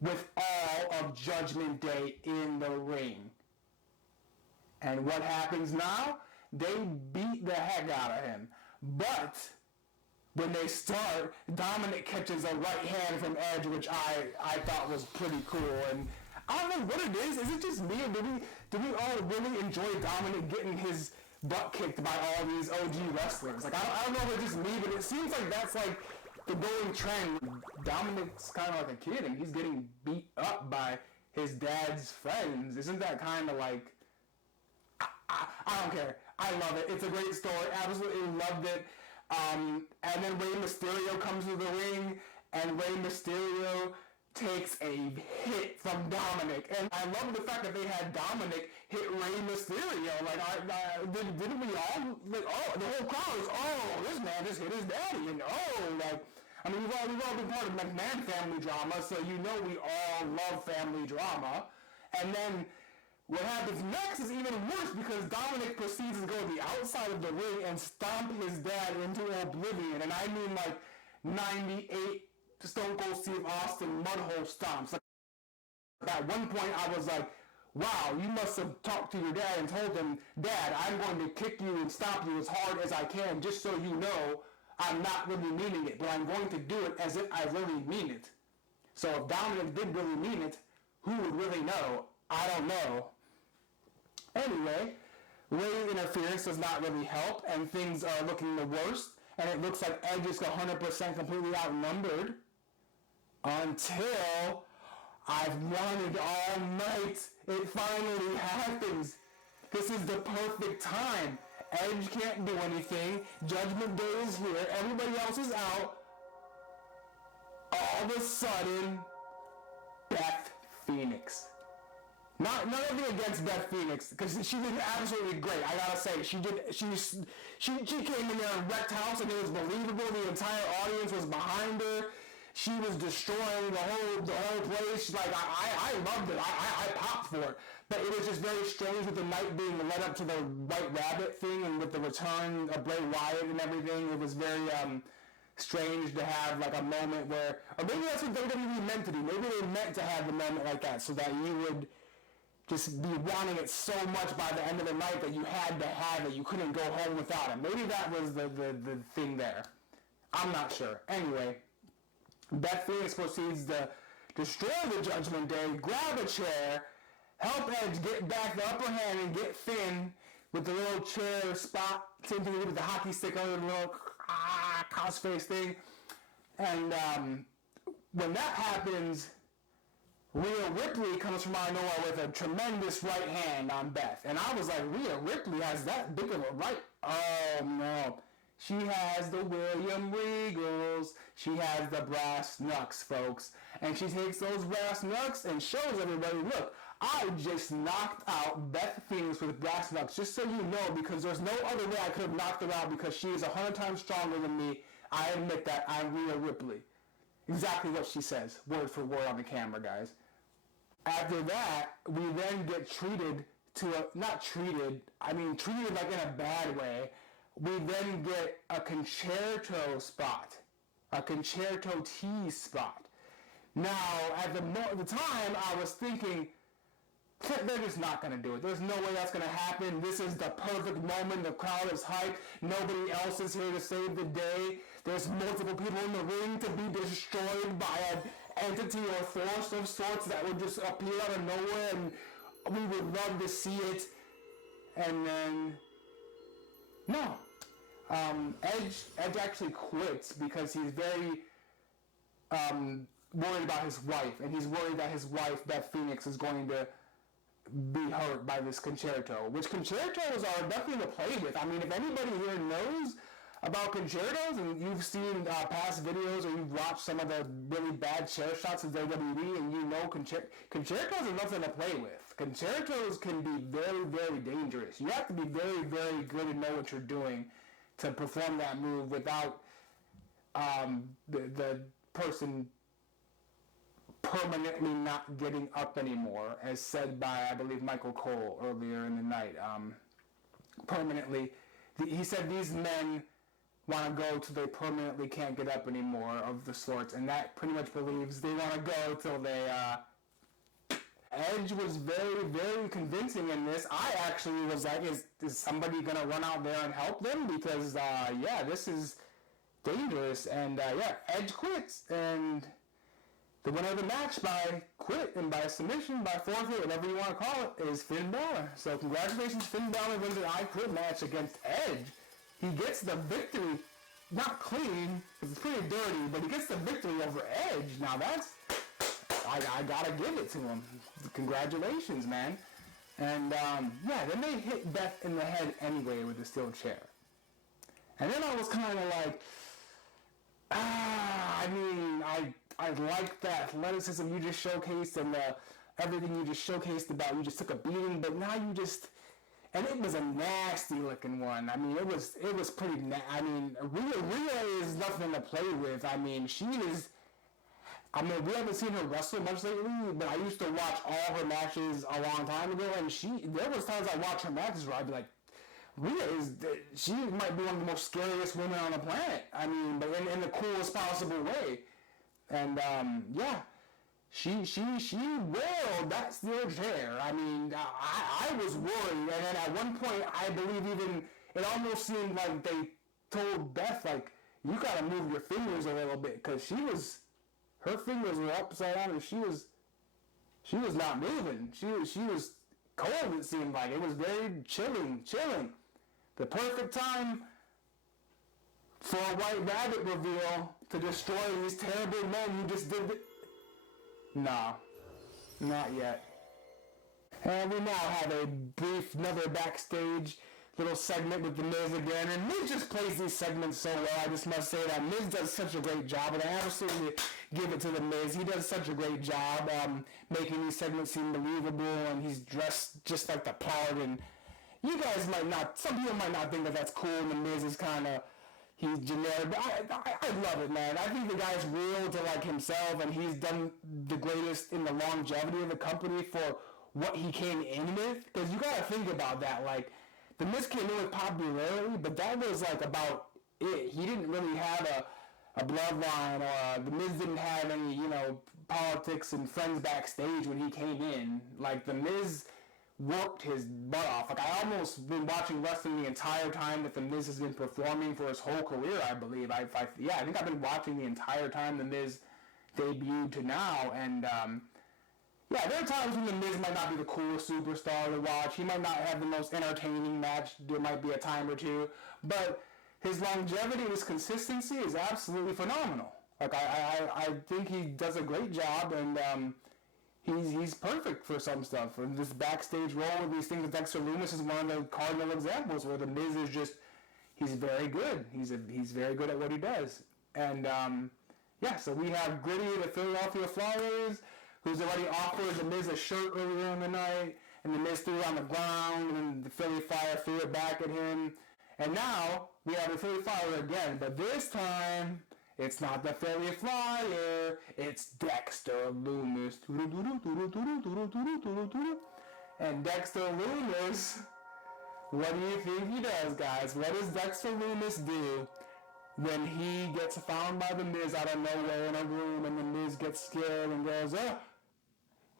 With all of Judgment Day in the ring. And what happens now? They beat the heck out of him. But when they start, Dominic catches a right hand from Edge, which I thought was pretty cool. And I don't know what it is. Is it just me, or do we all really enjoy Dominic getting his butt kicked by all these OG wrestlers. Like, I don't know if it's just me, but it seems like that's like the going trend. Dominic's kind of like a kid, and he's getting beat up by his dad's friends. Isn't that kind of like... I don't care. I love it. It's a great story. Absolutely loved it. And then Rey Mysterio comes to the ring, and Rey Mysterio takes a hit from Dominic. And I love the fact that they had Dominic hit Rey Mysterio. Like, didn't we all? Like, oh, the whole crowd is, oh, this man just hit his daddy. And oh, like, I mean, we've all been part of McMahon family drama, so you know we all love family drama. And then what happens next is even worse because Dominic proceeds to go to the outside of the ring and stomp his dad into oblivion. And I mean like 98 Stone Cold Steve Austin mudhole stomps. Like, at one point I was like, wow, you must have talked to your dad and told him, Dad, I'm going to kick you and stomp you as hard as I can just so you know I'm not really meaning it. But I'm going to do it as if I really mean it. So if Dominic did really mean it, who would really know? I don't know. Anyway, Rey's interference does not really help, and things are looking the worst, and it looks like Edge is 100% completely outnumbered until I've wanted all night. It finally happens. This is the perfect time. Edge can't do anything. Judgment Day is here. Everybody else is out. All of a sudden, Beth Phoenix. Nothing against Beth Phoenix, because she did absolutely great. I gotta say, she came in there and wrecked house, and it was believable. The entire audience was behind her. She was destroying the whole place. Like I loved it. I popped for it. But it was just very strange with the night being led up to the White Rabbit thing, and with the return of Bray Wyatt and everything. It was very strange to have like a moment where, or maybe that's what WWE meant to do. Maybe they meant to have the moment like that, so that you would just be wanting it so much by the end of the night that you had to have it. You couldn't go home without it. Maybe that was the thing there. I'm not sure. Anyway, Beth Phoenix proceeds to destroy the Judgment Day, grab a chair, help Edge get back the upper hand and get Finn with the little chair spot, same thing with the hockey stick on the little crossface thing. And when that happens, Rhea Ripley comes from out of nowhere with a tremendous right hand on Beth. And I was like, Rhea Ripley has that big of a right? Oh, no. She has the William Regals. She has the brass knucks, folks. And she takes those brass knucks and shows everybody, look, I just knocked out Beth Phoenix with brass knucks, just so you know, because there's no other way I could have knocked her out, because she is 100 times stronger than me. I admit that. I'm Rhea Ripley. Exactly what she says, word for word on the camera, guys. After that, we then get treated treated like in a bad way. We then get a concerto spot, a concerto tease spot. Now, at the time, I was thinking, they're just not going to do it. There's no way that's going to happen. This is the perfect moment. The crowd is hyped. Nobody else is here to save the day. There's multiple people in the ring to be destroyed by an entity or force of sorts that would just appear out of nowhere, and we would love to see it. And then, no. Edge actually quits because he's very worried about his wife, and he's worried that his wife, Beth Phoenix, is going to be hurt by this concerto, which concertos are definitely to play with. I mean, if anybody here knows about concertos, and you've seen past videos, or you've watched some of the really bad chair shots of WWE, and you know concertos are nothing to play with. Concertos can be very, very dangerous. You have to be very, very good and know what you're doing to perform that move without the person permanently not getting up anymore, as said by, I believe, Michael Cole earlier in the night. Permanently, he said these men want to go till they permanently can't get up anymore, of the sorts, and that pretty much believes they want to go till they Edge was very, very convincing in this. I actually was like, is somebody going to run out there and help them? Because, this is dangerous. And, Edge quits. And the winner of the match by quit and by submission, by forfeit, whatever you want to call it, is Finn Balor. So congratulations, Finn Balor wins an I Quit match against Edge. He gets the victory, not clean, because it's pretty dirty, but he gets the victory over Edge. Now that's, I gotta give it to him. Congratulations, man. And yeah, then they hit Beth in the head anyway with the steel chair. And then I was kind of like, I mean, I like the athleticism you just showcased and everything you just showcased about you just took a beating, but now you just, and it was a nasty looking one. I mean, it was pretty. I mean, Rhea is nothing to play with. I mean, she is. I mean, we haven't seen her wrestle much lately, but I used to watch all her matches a long time ago, and there was times I watched her matches where I'd be like, she might be one of the most scariest women on the planet. I mean, but in the coolest possible way. And yeah, she whirled that steel chair. I mean, I was worried, and then at one point, I believe even it almost seemed like they told Beth, like, you gotta move your fingers a little bit, because her fingers were upside down, and she was not moving. She was cold. It seemed like it was very chilling. The perfect time for a White Rabbit reveal to destroy these terrible men who just did it. No, not yet. And we now have another backstage little segment with The Miz again. And Miz just plays these segments so well. I just must say that Miz does such a great job, and I absolutely give it to The Miz. He does such a great job making these segments seem believable, and he's dressed just like the part. And you guys some people might not think that that's cool, and The Miz is kind of, he's generic, but I love it, man. I think the guy's real to like himself, and he's done the greatest in the longevity of the company for what he came in with. Because you got to think about that. Like, The Miz came in with popularity, but that was like about it. He didn't really have a bloodline, or The Miz didn't have any, politics and friends backstage when he came in. Like, The Miz worked his butt off. Like, I almost been watching wrestling the entire time that The Miz has been performing for his whole career, I believe. I think I've been watching the entire time The Miz debuted to now, and yeah, there are times when The Miz might not be the coolest superstar to watch. He might not have the most entertaining match. There might be a time or two, but his longevity and his consistency is absolutely phenomenal. Like, I think he does a great job, and he's perfect for some stuff. And this backstage role with these things with Dexter Lumis is one of the cardinal examples where The Miz is just, he's very good. He's very good at what he does. And yeah, so we have Gritty, the Philadelphia Flyers, who's already offered The Miz a shirt earlier in the night, and The Miz threw it on the ground, and the Philly Flyer threw it back at him. And now we have the Philly Flyer again, but this time it's not the Philly Flyer, it's Dexter Lumis. And Dexter Lumis, what do you think he does, guys? What does Dexter Lumis do when he gets found by The Miz out of nowhere in a room, and The Miz gets scared and goes,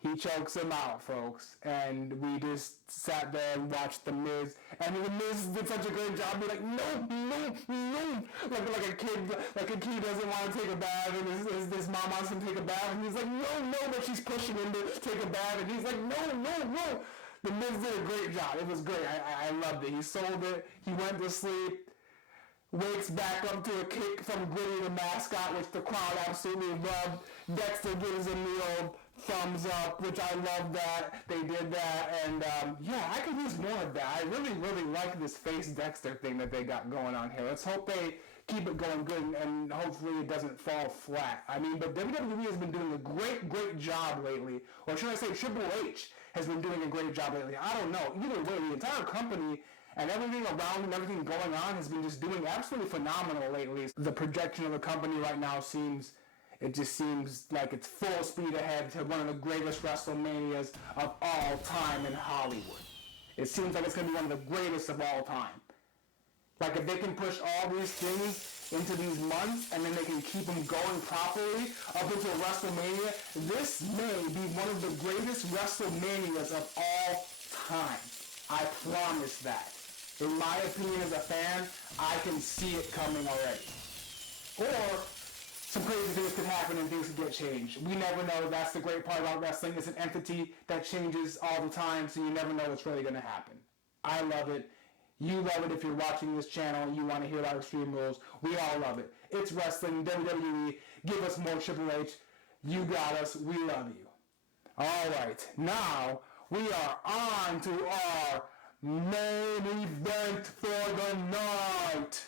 he chokes him out, folks. And we just sat there and watched The Miz. And The Miz did such a great job. Be like, no. Like a kid doesn't want to take a bath, and his mom wants him to take a bath, and he's like, no, but she's pushing him to take a bath, and he's like, no. The Miz did a great job. It was great. I loved it. He sold it. He went to sleep. Wakes back up to a kick from Gritty the mascot, which the crowd absolutely loved. Dexter gives him the old thumbs up, which I love that they did that. And yeah, I could use more of that. I really like this face Dexter thing that they got going on here. Let's hope they keep it going good, and hopefully it doesn't fall flat. I mean, but WWE has been doing a great job lately. Or should I say Triple H has been doing a great job lately. I don't know. Either way, the entire company and everything around and everything going on has been just doing absolutely phenomenal lately. The projection of the company right now seems like it's full speed ahead to one of the greatest WrestleManias of all time in Hollywood. It seems like it's going to be one of the greatest of all time. Like, if they can push all these things into these months, and then they can keep them going properly up until WrestleMania, this may be one of the greatest WrestleManias of all time. I promise that. In my opinion as a fan, I can see it coming already. Or some crazy things could happen and things could get changed. We never know. That's the great part about wrestling. It's an entity that changes all the time, so you never know what's really going to happen. I love it. You love it if you're watching this channel and you want to hear about Extreme Rules. We all love it. It's wrestling, WWE. Give us more Triple H. You got us. We love you. All right. Now, we are on to our main event for the night,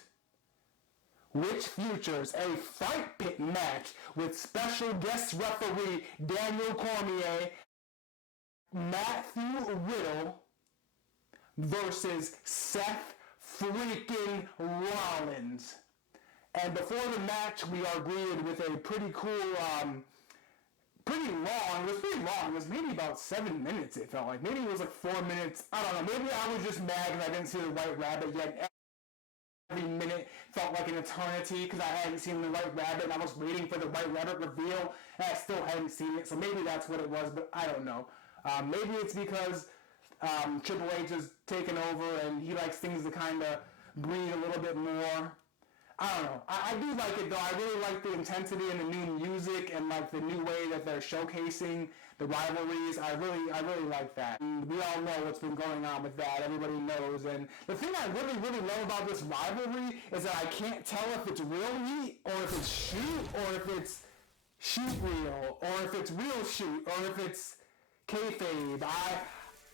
which features a fight pit match with special guest referee Daniel Cormier, Matthew Riddle versus Seth freaking Rollins. And before the match, we are greeted with a pretty cool, pretty long. It was pretty long. It was maybe about 7 minutes, it felt like. Maybe it was like 4 minutes. I don't know. Maybe I was just mad because I didn't see the White Rabbit yet. Every minute felt like an eternity because I hadn't seen the White Rabbit and I was waiting for the White Rabbit reveal and I still hadn't seen it. So maybe that's what it was, but I don't know. Maybe it's because Triple H is taking over and he likes things to kind of breathe a little bit more. I don't know. I do like it though. I really like the intensity and the new music and like the new way that they're showcasing the rivalries. I really like that. And we all know what's been going on with that. Everybody knows. And the thing I really love about this rivalry is that I can't tell if it's real heat or if it's shoot or if it's shoot real or if it's real shoot or if it's kayfabe.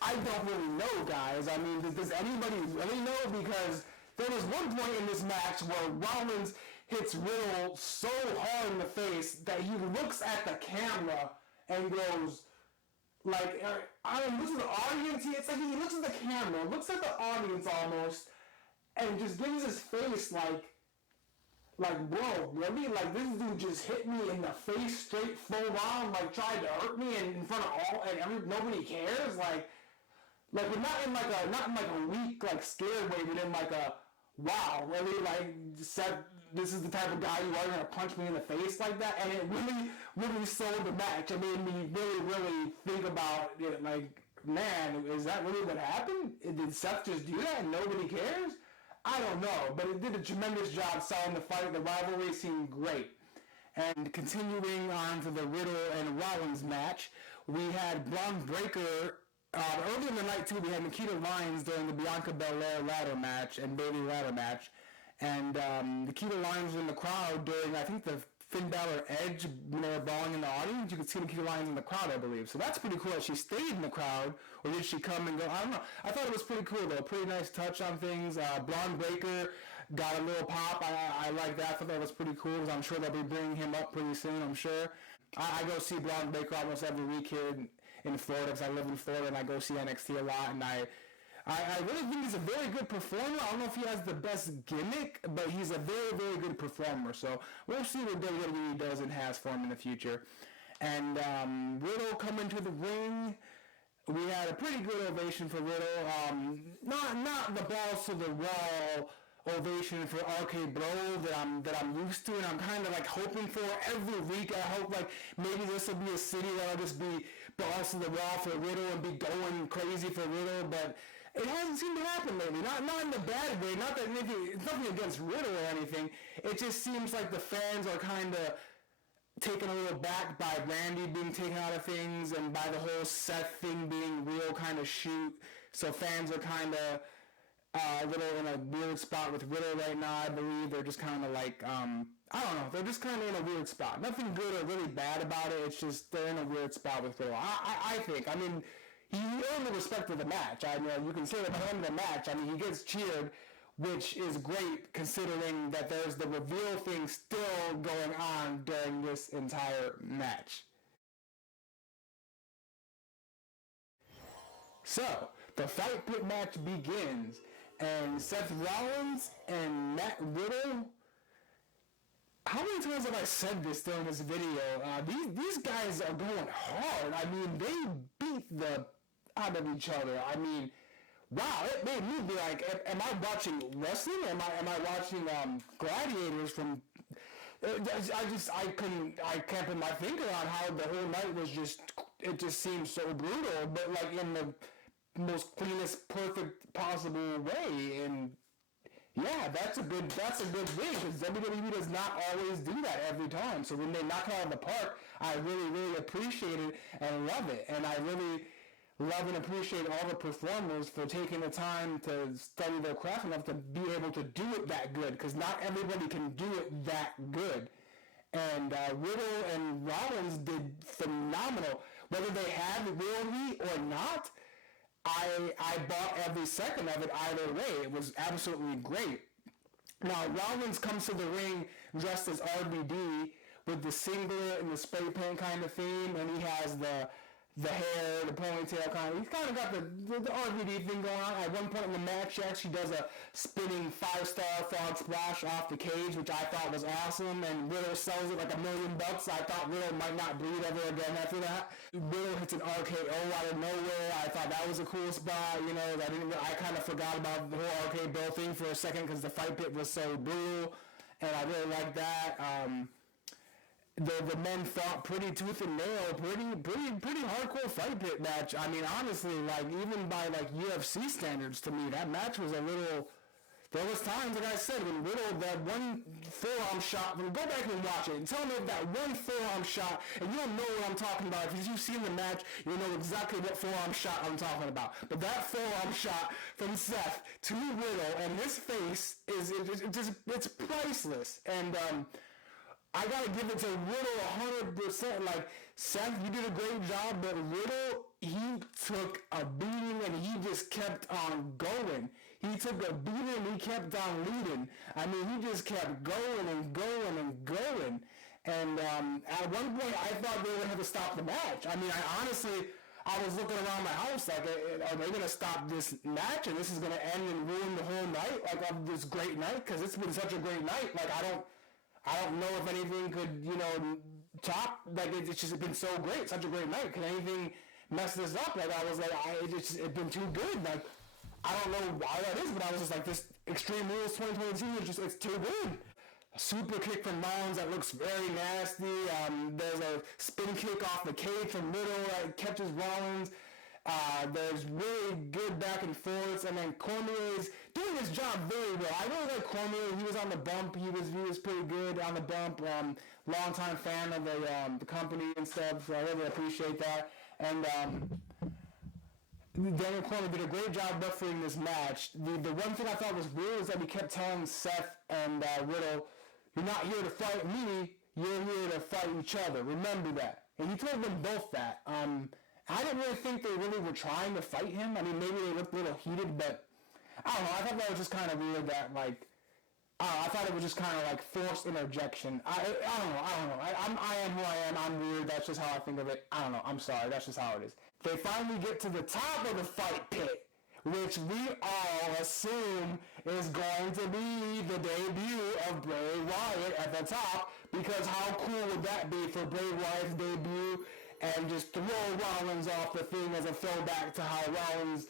I don't really know, guys. I mean, does anybody really know? Because there was one point in this match where Rollins hits Riddle so hard in the face that he looks at the camera and goes, like, I don't know, looks at the audience. It's like he looks at the camera, looks at the audience almost, and just gives his face like, bro, really? Like, this dude just hit me in the face straight full on, like, tried to hurt me in front of all, and nobody cares? Like, but not in like a weak, like, scared way, but in like a, wow, really, like, Seth, this is the type of guy you are going to punch me in the face like that? And it really sold the match. It made me really think about it, like, man, is that really what happened? Did Seth just do that and nobody cares? I don't know, but it did a tremendous job selling the fight. The rivalry seemed great. And continuing on to the Riddle and Rollins match, we had Braun Breaker. Earlier in the night, too, we had Nikita Lyons during the Bianca Belair ladder match and Bayley ladder match. And Nikita Lyons was in the crowd during, I think, the Finn Balor Edge, when they were brawling in the audience. You could see Nikita Lyons in the crowd, I believe. So that's pretty cool that she stayed in the crowd, or did she come and go? I don't know. I thought it was pretty cool, though. Pretty nice touch on things. Braun Breaker got a little pop. I like that. I thought that was pretty cool, because I'm sure they'll be bringing him up pretty soon, I'm sure. I go see Braun Breaker almost every week here in Florida, because I live in Florida, and I go see NXT a lot, and I really think he's a very good performer. I don't know if he has the best gimmick, but he's a very good performer. So we'll see what WWE does and has for him in the future. And Riddle coming to the ring. We had a pretty good ovation for Riddle. Not the balls to the wall ovation for RK Bro that I'm used to, and I'm kind of like hoping for every week. I hope like maybe this will be a city that'll just be balls to the wall for Riddle and be going crazy for Riddle, but it hasn't seemed to happen lately. Not in a bad way. Not that it's nothing against Riddle or anything. It just seems like the fans are kind of taken a little back by Randy being taken out of things and by the whole Seth thing being real kind of shoot. So fans are kind of a little in a weird spot with Riddle right now. I believe they're just kind of like, I don't know, they're just kind of in a weird spot. Nothing good or really bad about it. It's just they're in a weird spot with Riddle. I think. I mean, he earned the respect of the match. I mean, you can say that at the end of the match, I mean, he gets cheered, which is great considering that there's the reveal thing still going on during this entire match. So, the Fight Pit match begins, and Seth Rollins and Matt Riddle. How many times have I said this during this video? These guys are going hard. I mean, they beat the out of each other. I mean, wow, it made me be like, am I watching wrestling? Am I watching Gladiators from? I can't put my finger on how the whole night was just. It just seemed so brutal, but like in the most cleanest, perfect possible way. And Yeah, that's a good thing because WWE does not always do that every time. So when they knock it out of the park, I really appreciate it and love it. And I really love and appreciate all the performers for taking the time to study their craft enough to be able to do it that good because not everybody can do it that good. And Riddle and Rollins did phenomenal. Whether they had real heat or not, I bought every second of it either way. It was absolutely great. Now, Rollins comes to the ring dressed as RVD with the singlet and the spray paint kind of theme, and he has the hair, the ponytail kind of. He's kind of got the RVD thing going on. At one point in the match, he actually does a spinning 5-star frog splash off the cage, which I thought was awesome. And Riddle sells it like $1 million. I thought Riddle might not breathe ever again after that. Riddle hits an RKO out of nowhere. I thought that was a cool spot. You know, I kind of forgot about the whole RK-Bro thing for a second because the fight pit was so brutal, and I really liked that. The men fought pretty tooth and nail, pretty hardcore fight pit match. I mean, honestly, like even by like UFC standards, to me, that match was a little. There was times, like I said, when Riddle, that one forearm shot. Go back and watch it and tell me if that one forearm shot, and you'll know what I'm talking about. If you've seen the match, you'll know exactly what forearm shot I'm talking about. But that forearm shot from Seth to Riddle and his face it's priceless. And I gotta give it to Riddle 100%. Like, Seth, you did a great job, but Riddle, he took a beating and he just kept on going. He took a beating and he kept on leading. I mean, he just kept going and going and going. And at one point, I thought they would have to stop the match. I mean, I was looking around my house like, are they going to stop this match and this is going to end and ruin the whole night, like, of this great night? Because it's been such a great night. Like, I don't know if anything could, you know, top, like, it's just been so great, such a great night. Can anything mess this up? Like, I was like, it's been too good. Like, I don't know why that is, but I was just like, this Extreme Rules 2022 is just, it's too good. A super kick from Rollins that looks very nasty. There's a spin kick off the cage from Riddle that catches Rollins. There's really good back and forths, and then Cormier's doing his job very well. I really like Cormier. He was on the bump. He was pretty good on the bump. Longtime fan of the company and stuff, so I really appreciate that. And Daniel Cormier did a great job refereeing this match. The one thing I thought was weird is that he kept telling Seth and Riddle, "You're not here to fight me. You're here to fight each other. Remember that." And he told them both that. I didn't really think they really were trying to fight him. I mean, maybe they looked a little heated, but I don't know. I thought that was just kind of weird that, like, I thought it was just kind of like forced interjection. I don't know. I am who I am. I'm weird. That's just how I think of it. I don't know. I'm sorry. That's just how it is. They finally get to the top of the fight pit, which we all assume is going to be the debut of Bray Wyatt at the top, because how cool would that be for Bray Wyatt's debut? And just throw Rollins off the thing as a throwback to how Rollins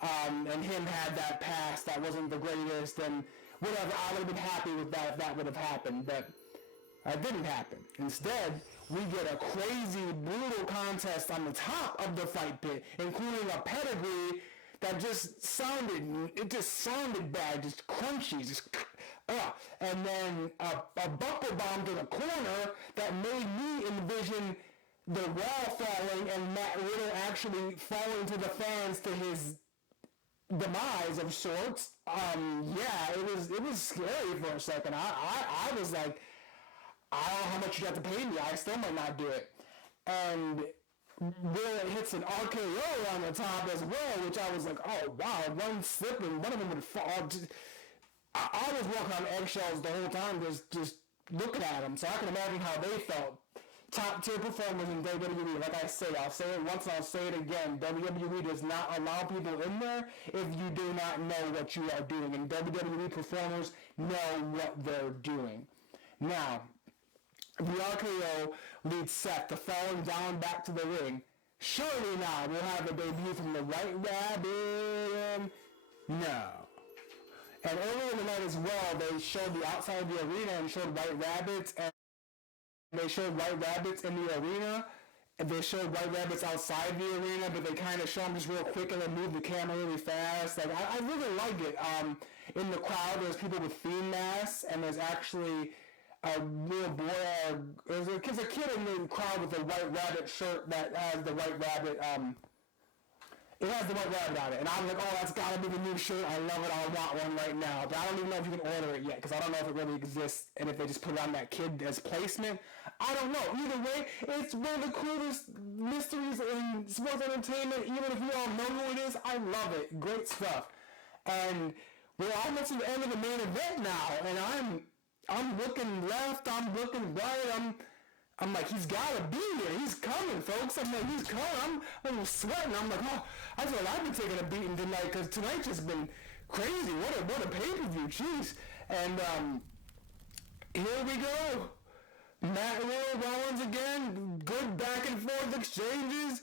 and him had that past that wasn't the greatest, and whatever. I would have been happy with that if that would have happened, but it didn't happen. Instead, we get a crazy, brutal contest on the top of the fight pit, including a pedigree that just sounded bad, just crunchy, just and then a buckle bomb to the corner that made me envision the wall falling and Matt Riddle actually falling to the fans to his demise of sorts. Yeah, it was scary for a second. I was like, I don't know how much you have to pay me. I still might not do it. And Riddle hits an RKO on the top as well, which I was like, oh wow, one slip and one of them would fall. I was walking on eggshells the whole time, just looking at them. So I can imagine how they felt. Top tier performers in WWE. Like I say, I'll say it once and I'll say it again. WWE does not allow people in there if you do not know what you are doing. And WWE performers know what they're doing. Now, the RKO leads Seth to falling down back to the ring. Surely now we'll have a debut from the White Rabbit. No. And earlier in the night as well, they showed the outside of the arena and showed White Rabbits, and they showed White Rabbits in the arena, they showed White Rabbits outside the arena, but they kind of show them just real quick and then move the camera really fast. Like I really like it. In the crowd, there's people with theme masks, and there's actually a little boy. There's a kid in the crowd with a White Rabbit shirt that has the White Rabbit. It has the White Rabbit on it, and I'm like, oh, that's gotta be the new shirt. I love it. I want one right now. But I don't even know if you can order it yet, because I don't know if it really exists, and if they just put it on that kid as placement. I don't know. Either way, it's one of the coolest mysteries in sports entertainment. Even if you don't know who it is, I love it. Great stuff. And we're almost at the end of the main event now, and I'm looking left, I'm looking right, I'm like, he's gotta be here. He's coming, folks. I'm like, he's coming. I'm sweating. I'm like, oh, I feel like I've been taking a beating tonight because tonight's just been crazy. What a pay-per-view, jeez. And here we go. Matt Riddle, Rollins again. Good back and forth exchanges.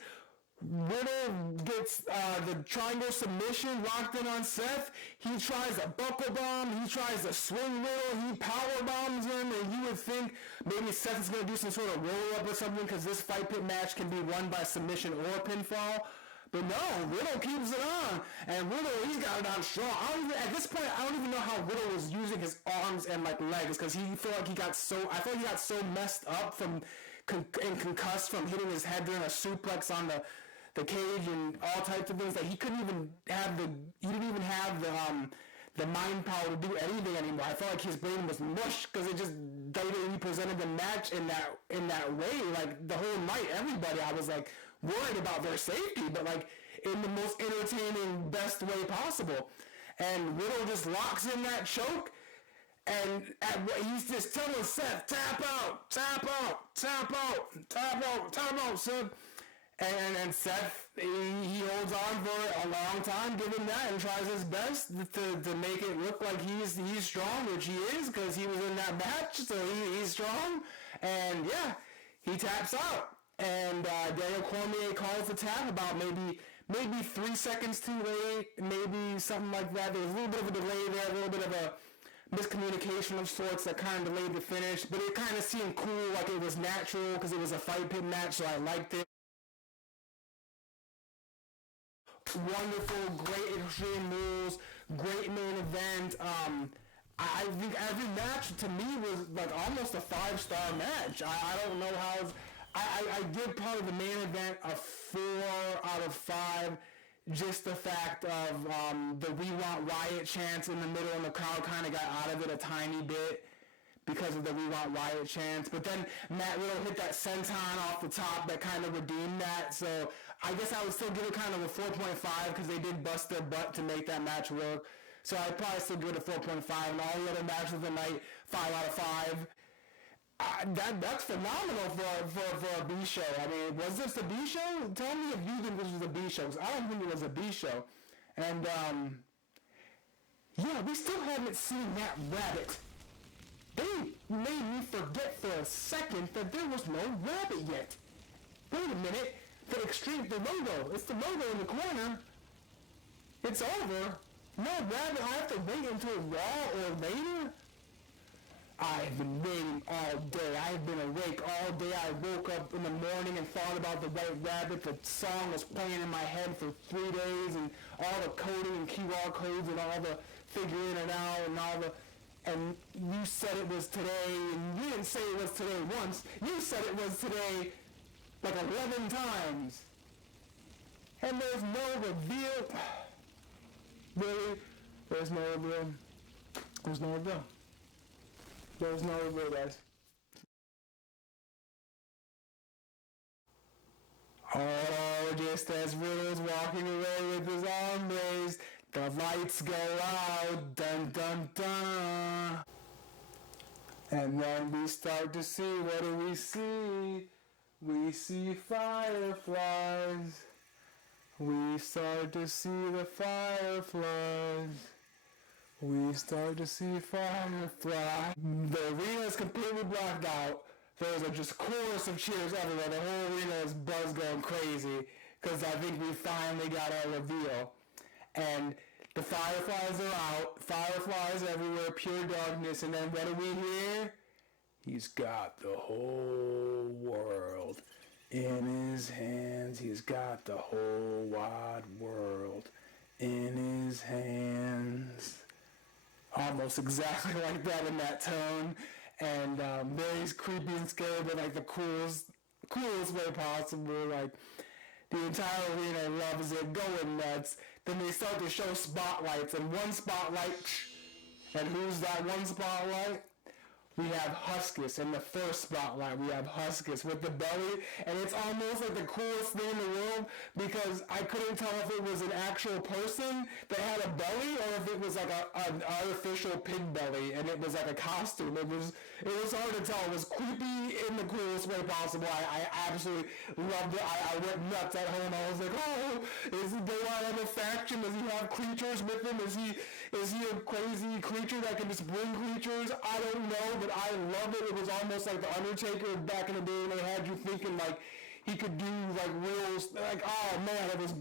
Riddle gets the triangle submission locked in on Seth. He tries a buckle bomb. He tries to swing Riddle. He power bombs him, and you would think maybe Seth is going to do some sort of roll up or something because this fight pit match can be won by submission or pinfall. But no, Riddle keeps it on, and Riddle, he's got it on strong. At this point, I don't even know how Riddle was using his arms and like legs because I feel like he got so messed up from and concussed from hitting his head during a suplex on the cage and all types of things that he didn't even have the mind power to do anything anymore. I felt like his brain was mush because it just WWE presented the match in that way. Like the whole night, everybody, I was like worried about their safety, but like in the most entertaining, best way possible. And Riddle just locks in that choke, and he's just telling Seth, tap out, tap out, tap out, tap out, tap out, son. And Seth, he holds on for a long time, given that, and tries his best to make it look like he's strong, which he is, because he was in that match, so he's strong. And yeah, he taps out. And Daniel Cormier calls the tap about maybe 3 seconds too late, maybe something like that. There was a little bit of a delay there, a little bit of a miscommunication of sorts that kind of delayed the finish, but it kind of seemed cool, like it was natural, because it was a fight pit match, so I liked it. Wonderful, great Extreme Rules, great main event. I think every match to me was like almost a 5-star match. I don't know how. I give probably the main event a 4 out of 5. Just the fact of the "We Want Riot" chants in the middle, and the crowd kind of got out of it a tiny bit because of the "We Want Riot" chants. But then Matt Riddle hit that senton off the top that kind of redeemed that. So I guess I would still give it kind of a 4.5 because they did bust their butt to make that match work. So I'd probably still give it a 4.5. And all the other matches of the night, 5 out of 5. That's phenomenal for a B show. I mean, was this a B show? Tell me if you think this was a B show, because I don't think it was a B show. And yeah, we still haven't seen that rabbit. They made me forget for a second that there was no rabbit yet. Wait a minute. The logo. It's the logo in the corner. It's over. No rabbit. I have to wait until Raw or later? I've been waiting all day. I've been awake all day. I woke up in the morning and thought about the White Rabbit. The song was playing in my head for 3 days, and all the coding and QR codes and all the figuring it out and all the... And you said it was today, and you didn't say it was today once. You said it was today like 11 times. And there's no reveal. Really? There's no reveal. There's no reveal. There's no reveal, guys. Oh, just as Riddle's walking away with his arm raised, the lights go out, dun dun dun. And then we start to see, what do we see? We see fireflies. We start to see the fireflies. We start to see fireflies. The arena is completely blocked out. There's a just chorus of cheers everywhere. The whole arena is buzz going crazy because I think we finally got our reveal. And the fireflies are out. Fireflies everywhere, pure darkness. And then what do we hear? He's got the whole world In his hands, he's got the whole wide world. In his hands. Almost exactly like that in that tone. And very creepy and scary, but like the coolest way possible. Like, the entire arena loves it, going nuts. Then they start to show spotlights, and one spotlight, and who's that one spotlight? We have Huskus in the first spotlight. We have Huskus with the belly, and it's almost like the coolest thing in the world because I couldn't tell if it was an actual person that had a belly or if it was like an artificial pig belly, and it was like a costume. It was hard to tell. It was creepy in the coolest way possible. I absolutely loved it. I went nuts at home. I was like, oh, is he go out of a faction? Does he have creatures with him? Is he a crazy creature that can just bring creatures? I don't know. But I love it. It was almost like the Undertaker back in the day, and they had you thinking like he could do like real, like, oh man, it was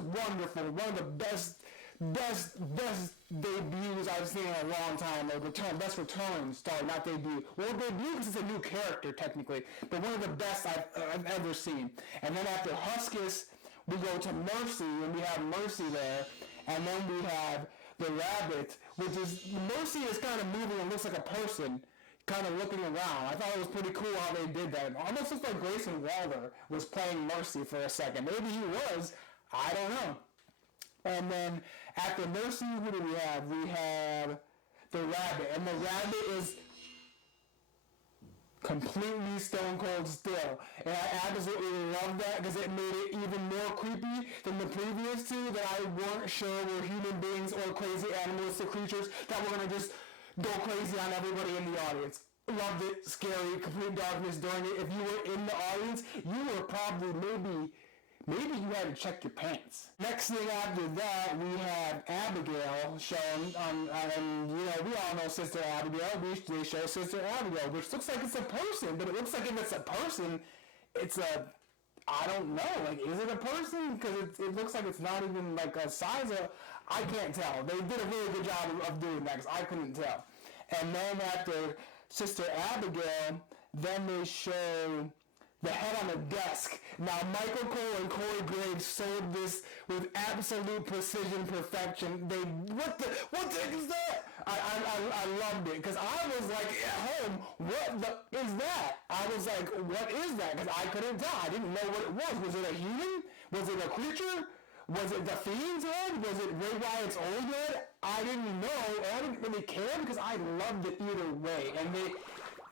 wonderful. One of the best debuts I've seen in a long time. Or best returns, not debut. Well, debut because it's a new character technically, but one of the best I've ever seen. And then after Huskus, we go to Mercy, and we have Mercy there, and then we have the Rabbit, which is Mercy is kind of moving and looks like a person. Kind of looking around. I thought it was pretty cool how they did that. Almost looks like Grayson Waller was playing Mercy for a second. Maybe he was. I don't know. And then after Mercy, who do we have? We have the Rabbit. And the Rabbit is completely stone cold still. And I absolutely love that because it made it even more creepy than the previous two that I weren't sure were human beings or crazy animalistic creatures that were going to just go crazy on everybody in the audience. Loved it. Scary. Complete darkness during it. If you were in the audience, you were probably maybe you had to check your pants. Next thing after that, we have Abigail shown and you know, we all know Sister Abigail. They show Sister Abigail, which looks like it's a person, but it looks like if it's a person, it's I don't know. Like, is it a person? Because it looks like it's not even like a size of... I can't tell. They did a really good job of doing that because I couldn't tell. And then after Sister Abigail, then they show the head on the desk. Now, Michael Cole and Corey Graves sold this with absolute precision, perfection. What the heck is that? I loved it because I was like at home, what the is that? I was like, what is that? Because I couldn't tell. I didn't know what it was. Was it a human? Was it a creature? Was it the Fiend's head? Was it Ray Wyatt's old head? I didn't know, and I didn't really care because I loved it either way. And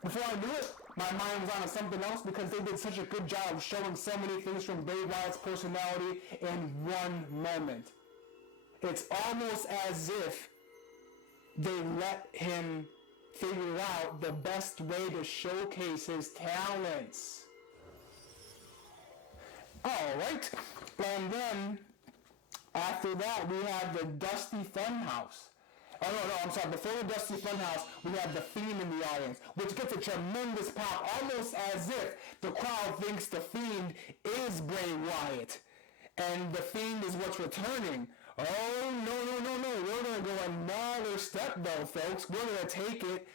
before I knew it, my mind was on something else because they did such a good job of showing so many things from Bray Wyatt's personality in one moment. It's almost as if they let him figure out the best way to showcase his talents. Alright, and then after that we have the Dusty Funhouse. Oh no, I'm sorry, before the Dusty Funhouse, we have the Fiend in the audience, which gets a tremendous pop, almost as if the crowd thinks the Fiend is Bray Wyatt, and the Fiend is what's returning. Oh, no, we're going to go another step though, folks. We're going to take it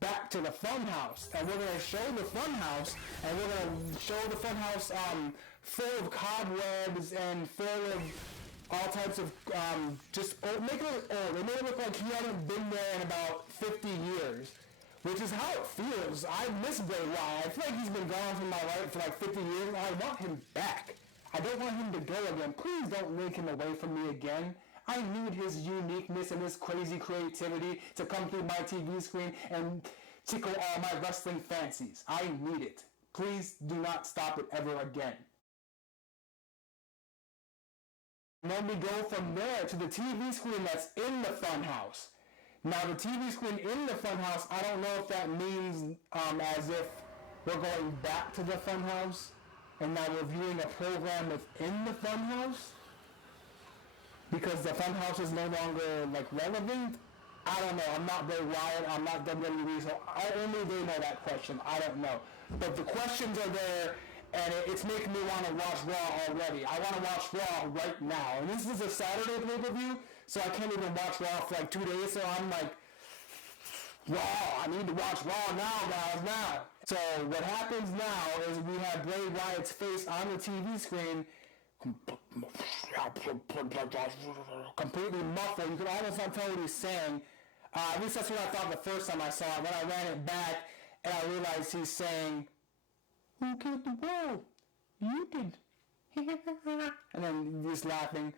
back to the Funhouse, and we're going to show the Funhouse, and we're going to show the Funhouse full of cobwebs and full of all types of, make it look old. They made it look like he hadn't been there in about 50 years, which is how it feels. I miss Bray Wyatt. I feel like he's been gone from my life for like 50 years, and I want him back. I don't want him to go again. Please don't take him away from me again. I need his uniqueness and his crazy creativity to come through my TV screen and tickle all my wrestling fancies. I need it. Please do not stop it ever again. And then we go from there to the TV screen that's in the Funhouse. Now the TV screen in the Funhouse, I don't know if that means as if we're going back to the Funhouse and now we're viewing a program within the Funhouse because the Funhouse is no longer like relevant. I don't know. I'm not Bray Wyatt. I'm not WWE, so only they know that question. I don't know. But the questions are there, and it's making me want to watch Raw already. I want to watch Raw right now. And this is a Saturday pay-per-view, so I can't even watch Raw for like 2 days, so I'm like, Raw. I need to watch Raw now, guys, now. So what happens now is we have Bray Wyatt's face on the TV screen, completely muffled. You can almost not tell what he's saying. At least that's what I thought the first time I saw it. Then I ran it back, and I realized he's saying, "Who killed the world? You did." And then this laughing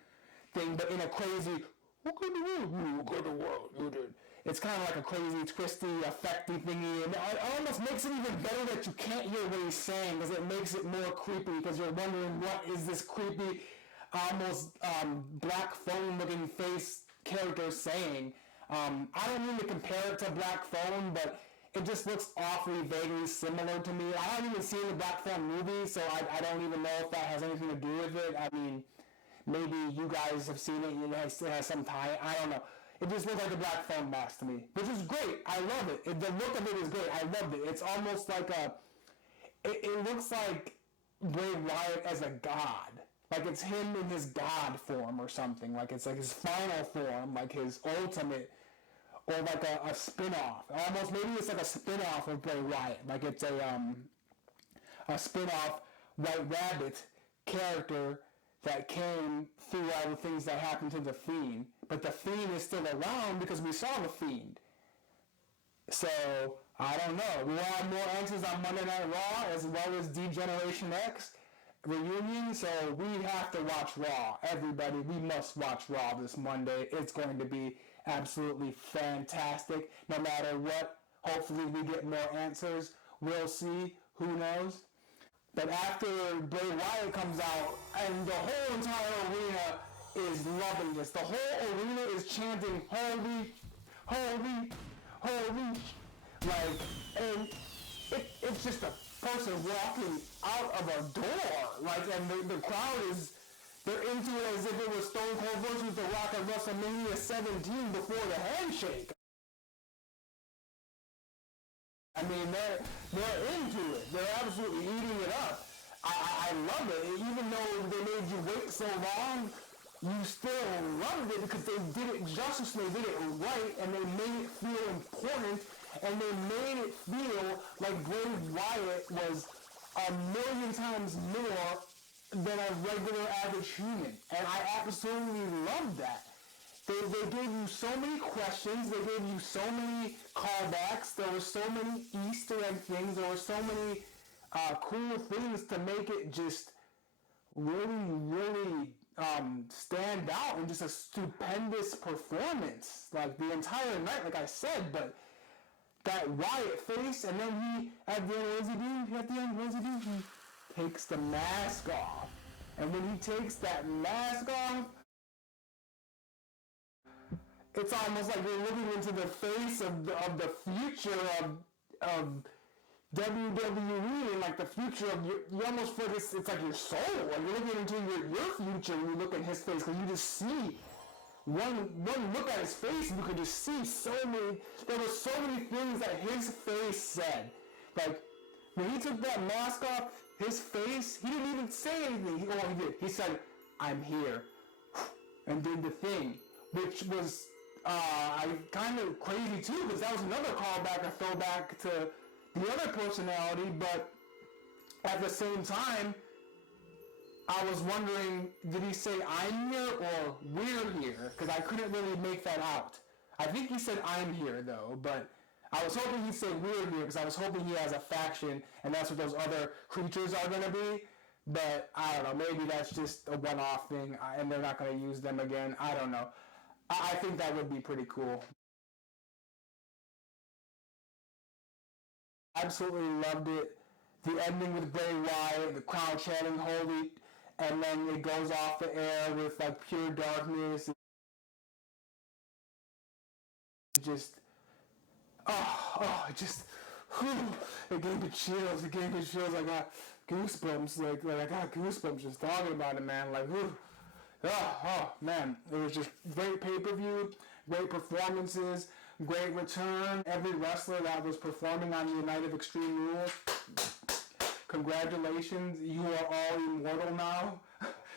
thing, but in a crazy, "Who killed the world? Who killed the world? You did." It's kind of like a crazy, twisty, effecty thingy, and it almost makes it even better that you can't hear what he's saying, because it makes it more creepy, because you're wondering what is this creepy, almost black phone-looking face character saying. I don't mean to compare it to Black Phone, but it just looks awfully vaguely similar to me. I haven't even seen the Black Phone movie, so I don't even know if that has anything to do with it. I mean, maybe you guys have seen it, it has some tie, I don't know. It just looks like a Black Phone mask to me, which is great. I love it. The look of it is great. I loved it. It's almost like it looks like Bray Wyatt as a god. Like it's him in his god form or something. Like it's like his final form, like his ultimate, or like a spin-off. Almost, maybe it's like a spin-off of Bray Wyatt. Like it's a spin-off White Rabbit character that came through all the things that happened to the Fiend. But the Fiend is still around because we saw the Fiend. So, I don't know. We'll have more answers on Monday Night Raw as well as D-Generation X reunion. So, we have to watch Raw. Everybody, we must watch Raw this Monday. It's going to be absolutely fantastic. No matter what, hopefully we get more answers. We'll see. Who knows? But after Bray Wyatt comes out, and the whole entire arena is loving this. The whole arena is chanting, "Holy, holy, holy." Like, and it's just a person walking out of a door. Like, and the crowd is, they're into it as if it was Stone Cold versus The Rock at WrestleMania 17 before the handshake. I mean, they're into it. They're absolutely eating it up. I love it. Even though they made you wait so long, you still loved it because they did it justice, they did it right, and they made it feel important, and they made it feel like Bray Wyatt was 1,000,000 times more than a regular average human. And I absolutely loved that. They gave you so many questions, they gave you so many callbacks, there were so many Easter egg things, there were so many cool things to make it just really, really stand out, and just a stupendous performance, like the entire night, like I said. But that Wyatt face, and then he, at the end, what does he do? He takes the mask off. And when he takes that mask off, it's almost like you're looking into the face of the future of WWE, and like the future of you almost feel it's like your soul. Like you're looking into your future when you look at his face, because you just see one look at his face, and you could just see there were so many things that his face said. Like when he took that mask off, his face, he didn't even say anything. He did. He said, "I'm here," and did the thing, which was kind of crazy too, because that was another callback, a throwback to the other personality. But at the same time, I was wondering, did he say "I'm here" or "we're here"? Because I couldn't really make that out. I think he said "I'm here" though, but I was hoping he'd say "we're here," because I was hoping he has a faction, and that's what those other creatures are going to be. But I don't know, maybe that's just a one-off thing, and they're not going to use them again. I don't know. I think that would be pretty cool. Absolutely loved it. The ending with Bray Wyatt, the crowd chanting "Holy," and then it goes off the air with like pure darkness. Just, it gave me chills. I got goosebumps. Like I got goosebumps just talking about it, man. Like, man, it was just great pay-per-view, great performances, great return. Every wrestler that was performing on the Night of Extreme Rules, congratulations, you are all immortal now.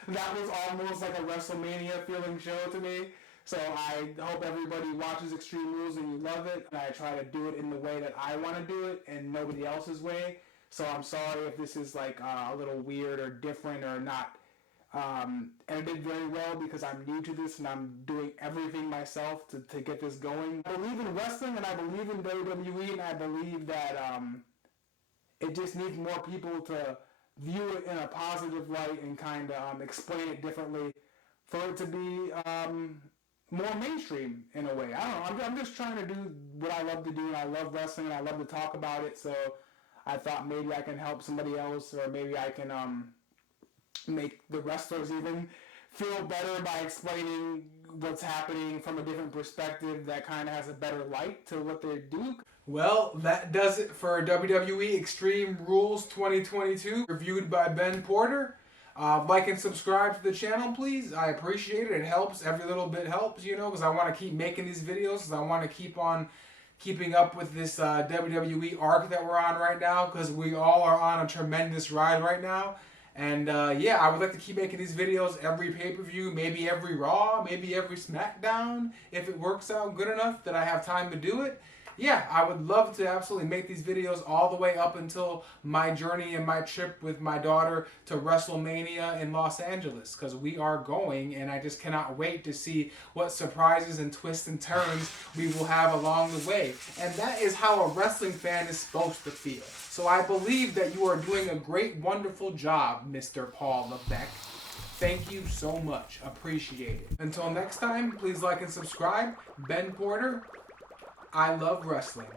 That was almost like a WrestleMania feeling show to me. So I hope everybody watches Extreme Rules and you love it. And I try to do it in the way that I want to do it and nobody else's way. So I'm sorry if this is like a little weird or different or not edited very well, because I'm new to this and I'm doing everything myself to get this going. I believe in wrestling and I believe in WWE, and I believe that it just needs more people to view it in a positive light and kind of explain it differently for it to be more mainstream in a way. I don't know. I'm just trying to do what I love to do, and I love wrestling and I love to talk about it. So I thought maybe I can help somebody else, or maybe I can make the wrestlers even feel better by explaining what's happening from a different perspective that kind of has a better light to what they do. Well, that does it for WWE Extreme Rules 2022, reviewed by Ben Porter. Like and subscribe to the channel, please. I appreciate it. It helps. Every little bit helps, you know, because I want to keep making these videos, because I want to keep on keeping up with this WWE arc that we're on right now, because we all are on a tremendous ride right now. And yeah, I would like to keep making these videos every pay-per-view, maybe every Raw, maybe every SmackDown, if it works out good enough that I have time to do it. Yeah, I would love to absolutely make these videos all the way up until my journey and my trip with my daughter to WrestleMania in Los Angeles, because we are going, and I just cannot wait to see what surprises and twists and turns we will have along the way. And that is how a wrestling fan is supposed to feel. So I believe that you are doing a great, wonderful job, Mr. Paul Levesque. Thank you so much. Appreciate it. Until next time, please like and subscribe. Ben Porter, I love wrestling.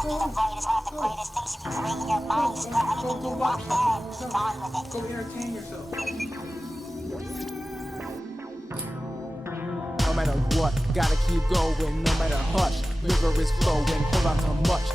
The brain is one of the greatest things you can create in your mind. You can let anything you want there and be gone with it. Go entertain yourself. No matter what, gotta keep going. No matter hush, river is flowing. Hold on to much.